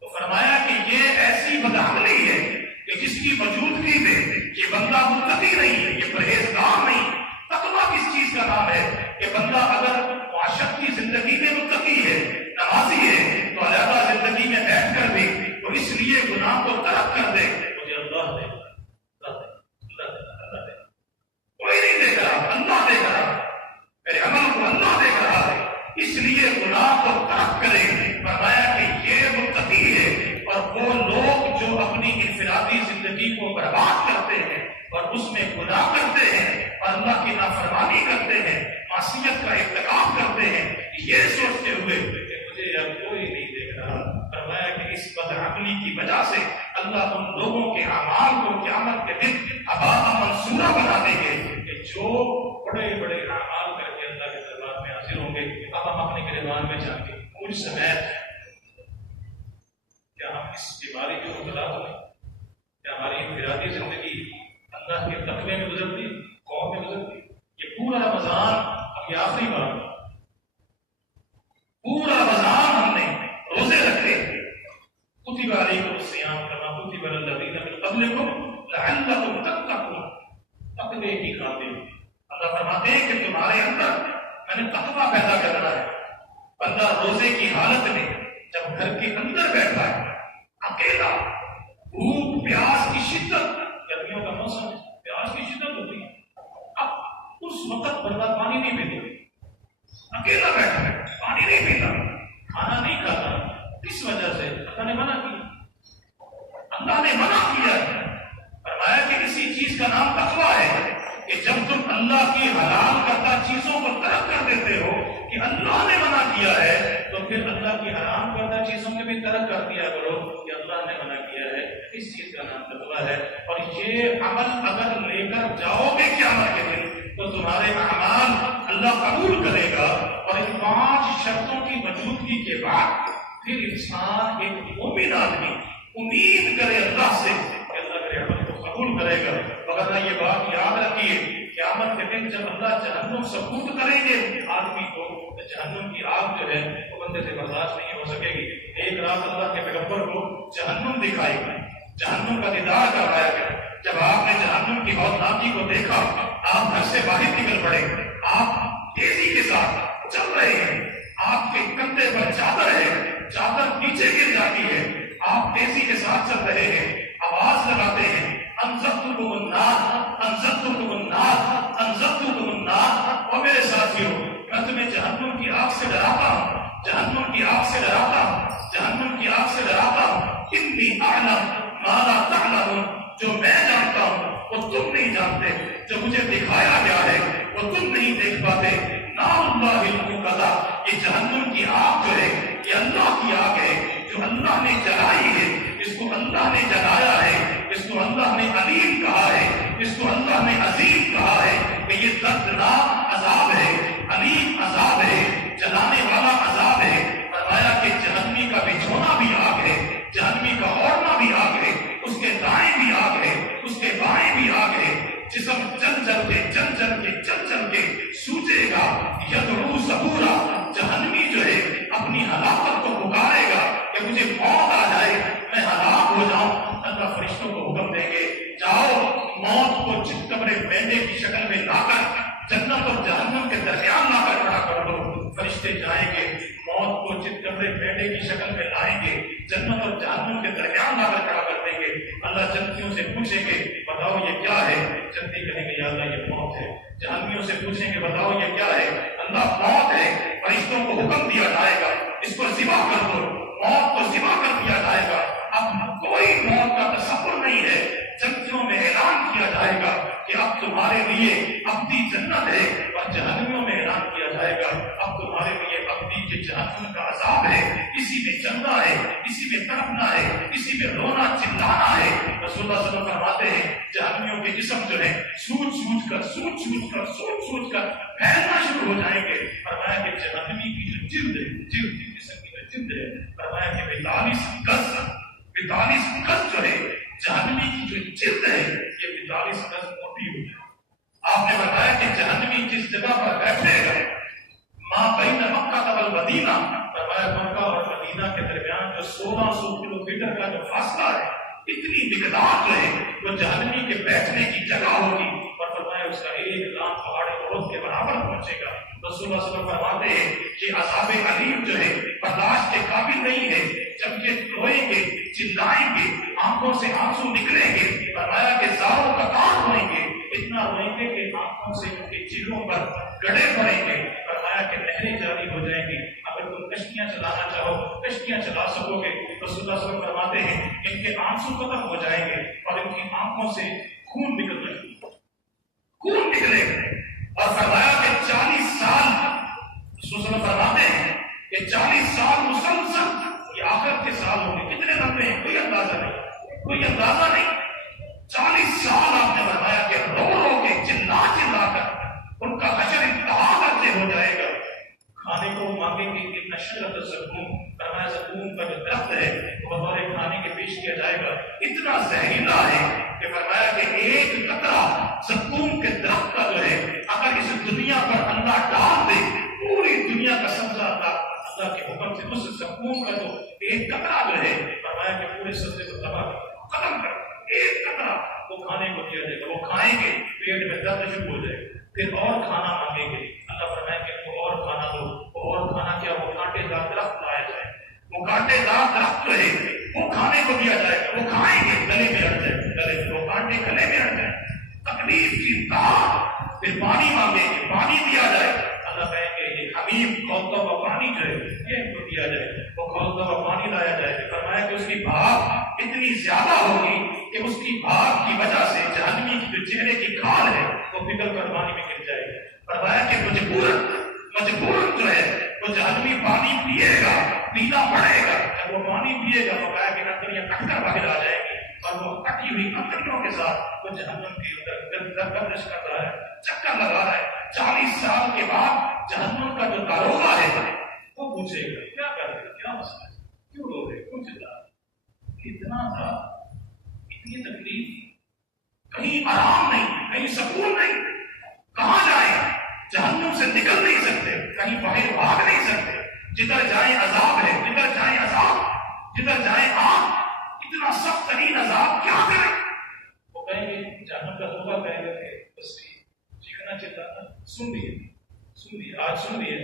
تو فرمایا کہ یہ ایسی بدعملی ہے کہ جس کی موجودگی میں یہ بندہ متقی نہیں ہے، یہ پرہیزگار نہیں۔ تقویٰ کس چیز کا نام ہے کہ بندہ اگر معاشرت کی زندگی میں متقی ہے، نمازی ہے، تو علیحدہ زندگی میں بیٹھ کر بھی تو اس لیے گناہ کو ترک کر دے، مجھے اللہ دے، اللہ دے، کوئی نہیں دیکھ رہا، اللہ دیکھ رہا، میرے عمل کو اللہ دیکھ رہا ہے، اس لیے گناہ کو ترک کرے۔ فرمایا کہ یہ متقی ہے۔ اور وہ لوگ جو اپنی انفرادی زندگی کو برباد کرتے ہیں اور اس میں گناہ کرتے ہیں اور اللہ کی نافرمانی کرتے ہیں، معصیت کا ارتکاب کرتے ہیں، یہ سوچتے ہوئے کہ مجھے اب کوئی نہیں دیکھ رہا، فرمایا کہ اس بدعملی کی وجہ سے اللہ ان لوگوں کے اعمال کو قیامت کے دن اباء منصورہ بنا دیں گے کہ جو بڑے بڑے اعمال کر کے اللہ کے دربار میں حاضر ہوں گے۔ اب ہم اپنے گریبان میں جا کے کچھ سمے کیا ہم اس بیماری کو مبتلا ہوئے؟ کیا ہماری انفرادی زندگی اللہ کے تقوی میں گزرتی، قوم میں گزرتی؟ یہ پورا رمضان اب یہ آخری بار، پورا رمضان ہم نے روزے رکھے، کتب علیکم الصیام کما کتب علی الذین من قبلکم لعلکم تتقون، تقوی کی خاطر اللہ فرماتے ہیں کہ تمہارے اندر میں نے تقوی پیدا کرنا ہے۔ بندہ روزے کی حالت میں جب گھر کے اندر بیٹھا ہے، اکیلا، بھوک پیاس کی شدت، گرمیوں کا موسم ہے، پیاس کی شدت ہوتی ہے، اب اس وقت بندہ پانی نہیں پیتا، اکیلا بیٹھا ہے، پانی نہیں پیتا، کھانا نہیں کھاتا، کس وجہ سے؟ اللہ نے منع کیا، اللہ نے منع کیا ہے۔ فرمایا کہ اسی چیز کا نام تقویٰ ہے کہ جب تم اللہ کی حلال کردہ چیزوں کو ترک کر دیتے ہو کہ اللہ نے منع کیا ہے، تو پھر اللہ کی حرام کردہ چیزوں میں بھی ترک کر دیا کرو کہ اللہ نے منع کیا ہے۔ اس چیز کا نام تقویٰ ہے۔ اور یہ عمل اگر لے کر جاؤ گے قیامت کے دن تو تمہارے اعمال اللہ قبول کرے گا۔ اور ان 5 شرطوں کی موجودگی کے بعد پھر انسان ایک مومن آدمی امید کرے اللہ سے کہ اللہ میرے عمل کو قبول کرے گا۔ وغیرہ یہ بات یاد رکھیے، قیامت کے دن جب اللہ جہنم سپرد کریں گے آدمی کو، تو جہنم کی آگ جو ہے وہ بندے سے برداشت نہیں ہو سکے گی۔ ایک رات اللہ کے پیغمبر کو جہنم دکھائی گئی، جہنم کا دیدار کروایا گیا۔ جب آپ نے جہنم کی ہولناکی کو دیکھا، آپ گھر سے باہر نکل پڑے، آپ تیزی کے ساتھ چل رہے ہیں، آپ کے کندھے پر چادر ہے، چادر نیچے گر جاتی ہے، آپ تیزی کے ساتھ چل رہے ہیں، آواز لگاتے ہیں انذرتکم النار، انذرتکم النار، انذرتکم النار۔ اور میرے ساتھیوں، میں تمہیں جہنم کی آگ سے ڈراتا ہوں، جہنم کی آگ سے ڈراتا ہوں، جہنم کی آگ سے ڈراتا ہوں۔ انی اعلم ما لا تعلمون، جو میں جانتا ہوں وہ تم نہیں جانتے، جو مجھے دکھایا گیا ہے وہ تم نہیں دیکھ پاتے۔ نار اللہ الموقدہ، یہ جہنم کی آگ جو ہے یہ اللہ کی آگ ہے جو اللہ نے جلائی ہے، اس کو اللہ نے جلایا ہے، اس کو اللہ نے علیم کہا ہے، اس کو اللہ نے عظیم کہا ہے کہ یہ دردناک عذاب ہے، علیم عذاب ہے، جلانے والا عذاب ہے۔ فرمایا کہ جہنمی کا بچھونا بھی آگ ہے، جہنمی کا اوڑھنا بھی آگ ہے، اس کے دائیں بھی آگ ہے، اس کے بائیں بھی آگ ہے، جسم جل جل کے جل جل کے جل جل کے سوچے گا۔ یدعو ثبورا، جہنمی جو ہے اپنی ہلاکت کو پکارے گا کہ مجھے موت آ جائے، میں ہلاک ہو جاؤں۔ اللہ فرشتوں کو حکم دیں گے، جاؤ موت کو چتکبرے مینڈے کی شکل میں لا کر جنت اور جہنم کے درمیان لا کر کھڑا کر دو۔ فرشتے جائیں گے، موت کو چتکبرے مینڈے کی شکل میں لائیں گے، جنت اور جہنم کے درمیان لا کر کھڑا کر دیں گے۔ اللہ جنتیوں سے پوچھیں گے بتاؤ یہ کیا ہے؟ جنتی کہیں گے یا اللہ یہ موت ہے۔ جہنمیوں سے پوچھیں گے بتاؤ یہ کیا ہے؟ اللہ موت ہے، فرشتوں کو حکم دیا جائے گا اس کو ذبح کر دو، موت کو ذبح کر دیا جائے گا۔ اب کوئی موت کا تصور نہیں ہے، جنتوں میں اعلان کیا جائے گا کہ اب تمہارے لیے ابدی جنت ہے، اور جہنمیوں میں اعلان کیا جائے گا اب تمہارے لیے ابدی کے جہنم کا عذاب ہے، اسی میں چلنا ہے، اسی میں تڑپنا ہے، اسی میں رونا چلانا ہے۔ رسول اللہ صلی اللہ علیہ وسلم فرماتے ہیں جہنمیوں کے جسم جو ہے سوچ سوچ کر پھیلنا شروع ہو جائیں گے۔ فرمایا کہ جہنمی کی جو جلد ہے، جسم کی جو جلد ہے، فرمایا کہ 42 گز جو ہے جہنمی کی جو جلد ہے یہ 42 گز موٹی ہوئی ہے۔ آپ نے بتایا کہ جہنمی جس جگہ پر بیٹھے گا، ماں بین مکہ والمدینہ، فرمایا مکہ اور مدینہ کے درمیان جو 1600 کلومیٹر کا جو فاصلہ ہے، اتنی مقدار جو ہے وہ جہنمی کے بیٹھنے کی جگہ ہوگی، اور فرمایا اس کا 1,00,000 پہاڑ احد کے برابر پہنچے گا۔ رسول اللہ صلی اللہ علیہ وسلم فرماتے ہیں کہ عذاب علیم جو ہے برداشت کے قابل نہیں ہے، جب یہ روئیں گے، چلائیں گے، آنکھوں سے آنسو نکلیں گے، فرمایا کہ زاروں کا کار ہوئیں گے، اتنا روئیں گے کہ آنکھوں سے ان کے چہروں پر گڑے پڑیں گے، فرمایا کہ نہریں جاری ہو جائیں گی۔ اگر تم کشتیاں چلانا چاہو کشتیاں چلا سکو گے۔ رسول اللہ صلی اللہ علیہ وسلم فرماتے ہیں ان کے آنسو ختم ہو جائیں گے اور ان کی آنکھوں سے خون نکلے گا، اور فرمایا کہ 40 سال، رسول اللہ فرماتے ہیں کہ 40 سال مسلسل، یہ آخر کے سال ہوں گے، کتنے لمبے ہیں کوئی اندازہ نہیں۔ 40 سال آپ نے فرمایا کہ رو کے چلا کر ان کا حشر انتہا کرتے ہو جائے گا۔ کھانے کو مانگیں گے کہ نشرت زقوم، فرمایا زقوم کا جو درخت ہے وہ ہمارے کھانے کے پیش کیا جائے گا، اتنا زہریلا ہے کہ فرمایا کہ ایک قطرہ زقوم کے درخت کا جو ہے اگر اس دنیا پر اللہ ڈال دے، پوری دنیا کا سبزہ اللہ کے حکم سے اس زقوم کا جو ایک قطرہ جو ہے فرمایا کہ پورے سبزے کو تباہ ختم کر، ایک قطرہ وہ کھانے کو دیا جائے گا، وہ کھائیں گے پیٹ میں درد شروع ہو جائے گا، پھر اور کھانا مانگیں گے، اللہ فرمائے کہ وہ اور کھانا دو، وہ اور کھانا کیا، وہ کانٹے دار درخت لایا جائے، وہ کانٹے دار درخت جو ہے وہ کھانے کو دیا جائے گا، وہ کھائیں گے گلے میں اڑ جائے، گلے میں وہ کانٹے گلے میں اڑ جائے، تکلیف کی انتہا۔ پھر پانی مانگیں گے، پانی دیا جائے، اللہ کہیں گے یہ حمیم کھولتا ہوا پانی جو ہے یہ ان کو دیا جائے، وہ کھولتا ہوا پانی لایا جائے۔ فرمایا کہ اس کی بھاپ اتنی زیادہ ہوگی کہ اس کی بھاپ کی وجہ سے جہنمی کی جو چہرے کی کھال ہے وہ پگھل کر پانی میں گر جائے گی۔ فرمایا کہ مجبورن جو ہے وہ جہنمی پانی پیے گا، پینا پڑے گا، جب وہ پانی پیے گا فرمایا کہ انگلیاں کٹ کر باہر آ جائیں گی، اور وہ کٹی ہوئی انگلیوں کے ساتھ وہ جہنم کے اندر گردش کر رہا ہے، چکر لگا رہا ہے۔ 40 سال کے بعد جہنم کا جو داروغہ ہے وہ پوچھے گا کیا کر رہے، کیا مسئلہ ہے، کیوں رو رہے، کیوں چلا رہے، اتنا تھا، اتنی تکلیف، کہیں آرام نہیں، کہیں سکون نہیں، کہاں جائیں، جہنم سے نکل نہیں سکتے، کہیں باہر بھاگ نہیں سکتے، جدھر جائیں عذاب ہے، جدھر جائیں عذاب، جدھر جائیں آگ، اتنا سخت ترین عذاب، کیا کریں؟ وہ کہیں گے جہنم کا دھوکہ کہیں گے کہ بس چیخنا چلانا سن لیے آج سن لیے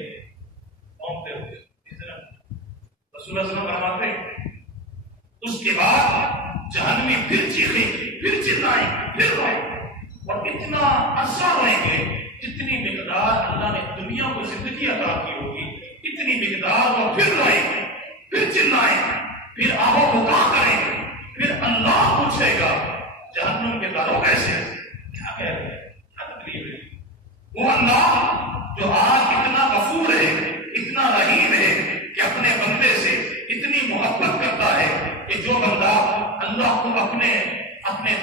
قوم پہ ہوتے اس طرح رسول اللہ صلی اللہ علیہ وسلم فرماتے ہیں اس کے بعد جہنمی پھر چیخیں، پھر چلائیں، پھر روئیں، اور اتنا عرصہ روئیں گے جتنی مقدار اللہ نے دنیا کو زندگی عطا کی ہوگی، اتنی مقدار وہ پھر روئیں گے، پھر چلائیں، پھر آہو بکا کریں گے، پھر اللہ پوچھے گا جہنم کے داروں کیسے کیا کہہ رہے ہیں، کیا تکلیف ہے؟ وہ اللہ جو آج اتنا غفور ہے، اتنا رحیم ہے کہ اپنے بندے سے اتنی محبت کرتا ہے کہ جو بندہ اللہ کو اپنے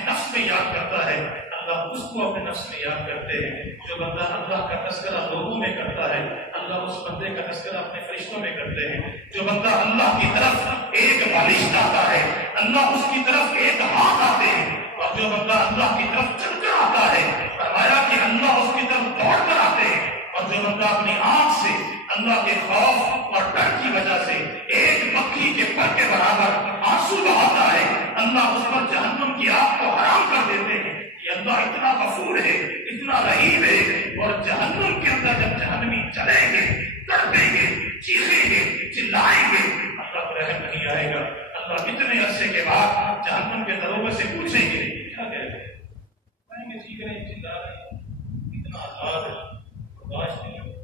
نفس میں یاد کرتا ہے اللہ اس کو اپنے نفس میں یاد کرتے ہیں، جو بندہ اللہ کا تذکرہ لوگوں میں کرتا ہے اللہ اس بندے کا تذکرہ اپنے فرشتوں میں کرتے ہیں، جو بندہ اللہ کی طرف ایک بالشت آتا ہے اللہ اس کی طرف ایک ہاتھ آتے ہیں، اور جو بندہ اللہ کی طرف چل کر آتا ہے فرمایا کہ اللہ اس کی طرف دوڑ کر آتے ہیں، اور جو بندہ اپنی آنکھ سے اللہ کے خوف اور ڈر کی وجہ سے ایک مکھی کے پر کے برابر آنسو بہاتا ہے اللہ اس پر جہنم کی آگ کو حرام کر دیتے ہیں۔ یہ اللہ اتنا غفور ہے، اتنا رحیم ہے، اور جہنم کے اندر جب جہنمی چلیں گے، تڑپیں گے، چیخیں گے، چلائیں گے، اللہ کو رحم نہیں آئے گا۔ اللہ کتنے عرصے کے بعد جہنم کے دروازے سے پوچھیں گے کیا کہہ رہے ہیں، کہیں گے چیخ رہے ہیں، چلا رہے ہیں، اتنا عذاب ہے، برداشت نہیں ہوگا۔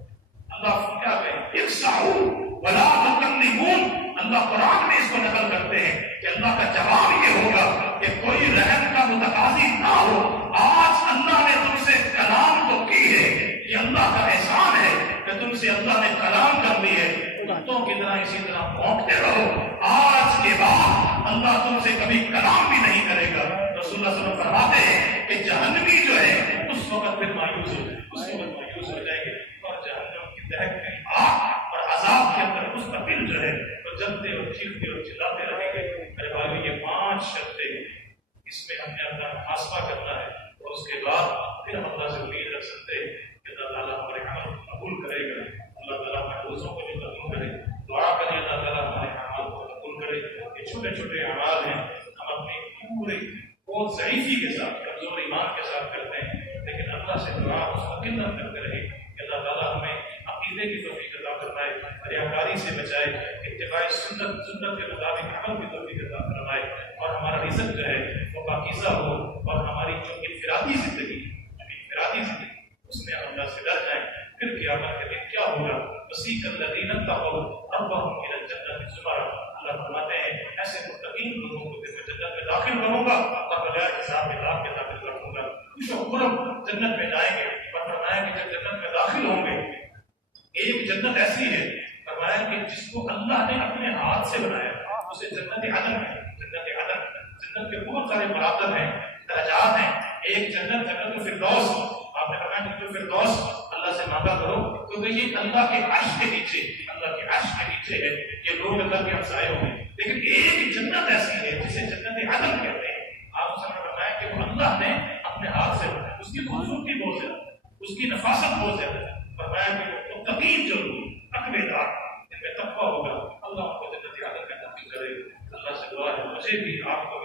انصحوا ولا تكذبون. اللہ قرآن میں اس کو نقل کرتے ہیں کہ اللہ کا جواب یہ ہوگا کہ کوئی رحم کا متقاضی نہ ہو. آج اللہ نے تم سے کلام تو کی ہے، یہ اللہ کا احسان ہے کہ تم سے اللہ نے کلام کر لی ہے. کتوں کی طرح اسی طرح بھونکتے رہو. آج کے بعد اللہ تم سے کبھی کلام بھی نہیں کرے گا. رسول اللہ صلی اللہ علیہ وسلم فرماتے ہیں کہ جہنمی جو ہے اس وقت پھر مایوس ہو جائے، اس وقت مایوس ہو جائے گے اور جہنم کی دہک گئی آگ اور عذاب کے اندر اس کا دل جو ہے وہ جلتے اور چیختے اور چلاتے رہیں گے. میرے بھائی یہ 5 شرطیں اس میں ہم نے اپنا محاسبہ کرنا ہے اور اس کے بعد پھر ہم اللہ سے امید رکھ سکتے ہیں کہ اللہ تعالیٰ ہمارے عمل کو قبول کرے گا. اللہ تعالیٰ ہمارے روزوں کو جو قبول کرے. دعا کریں اللہ تعالیٰ ہمارے اعمال کو قبول کرے. یہ چھوٹے چھوٹے اعمال ہیں، ہم اپنی پورے بہت ضعیفی کے ساتھ، کمزور ایمان کے ساتھ کرتے ہیں، لیکن اللہ سے دعا مستقل کرتے رہے کہ اللہ تعالیٰ ہمیں عقیدے کی توفیق عطا فرمائے، ریاکاری سے بچائے، اتباع سنت کے مطابق عمل کی توفیق عطا فرمائے اور ہمارا رزق جو ہے وہ پاکیزہ ہو اور ہماری جو انفرادی زندگی اس میں ہم اللہ سے ڈر جائیں. پھر قیامت کے دن کیا ہوگا؟ وسیق الذین اتقوا ربهم الى الجنة زمرا. اللہ فرماتے ہیں ایسے متقین لوگوں کو میں جنت میں داخل کروں گا اور بغیر حساب کتاب کے داخل رکھوں گا. خوش و خرم جنت میں جائیں گے. اور فرمایا کہ جب جنت میں داخل ہوں گے ایک جنت ایسی ہے فرمایا کہ جس کو اللہ نے اپنے ہاتھ سے بنایا اسے جنت عدن ہے. جنت کے بہت سارے مراتب ہیں، درجات ہیں. ایک جنت الفردوس. آپ نے فرمایا جنت الفردوس اللہ سے مانگا کرو کیونکہ یہ اللہ کے عرش کے نیچے ہے. یہ لوگ اللہ کے ہمسائے ہوں گے. لیکن ایک جنت ایسی ہے جسے جنت عدن کہتے ہیں. آپ نے فرمایا کہ وہ اللہ نے اپنے ہاتھ سے بنایا. اس کی خوبصورتی بہت زیادہ، اس کی نفاست بہت زیادہ ہے. فرمایا کہ وہ متقین جو لوگ تقوی دار جن میں تقوی ہوگا اللہ ان کو جنت عدن میں داخل کرے. اللہ سے دعا ہے مجھے بھی آپ کو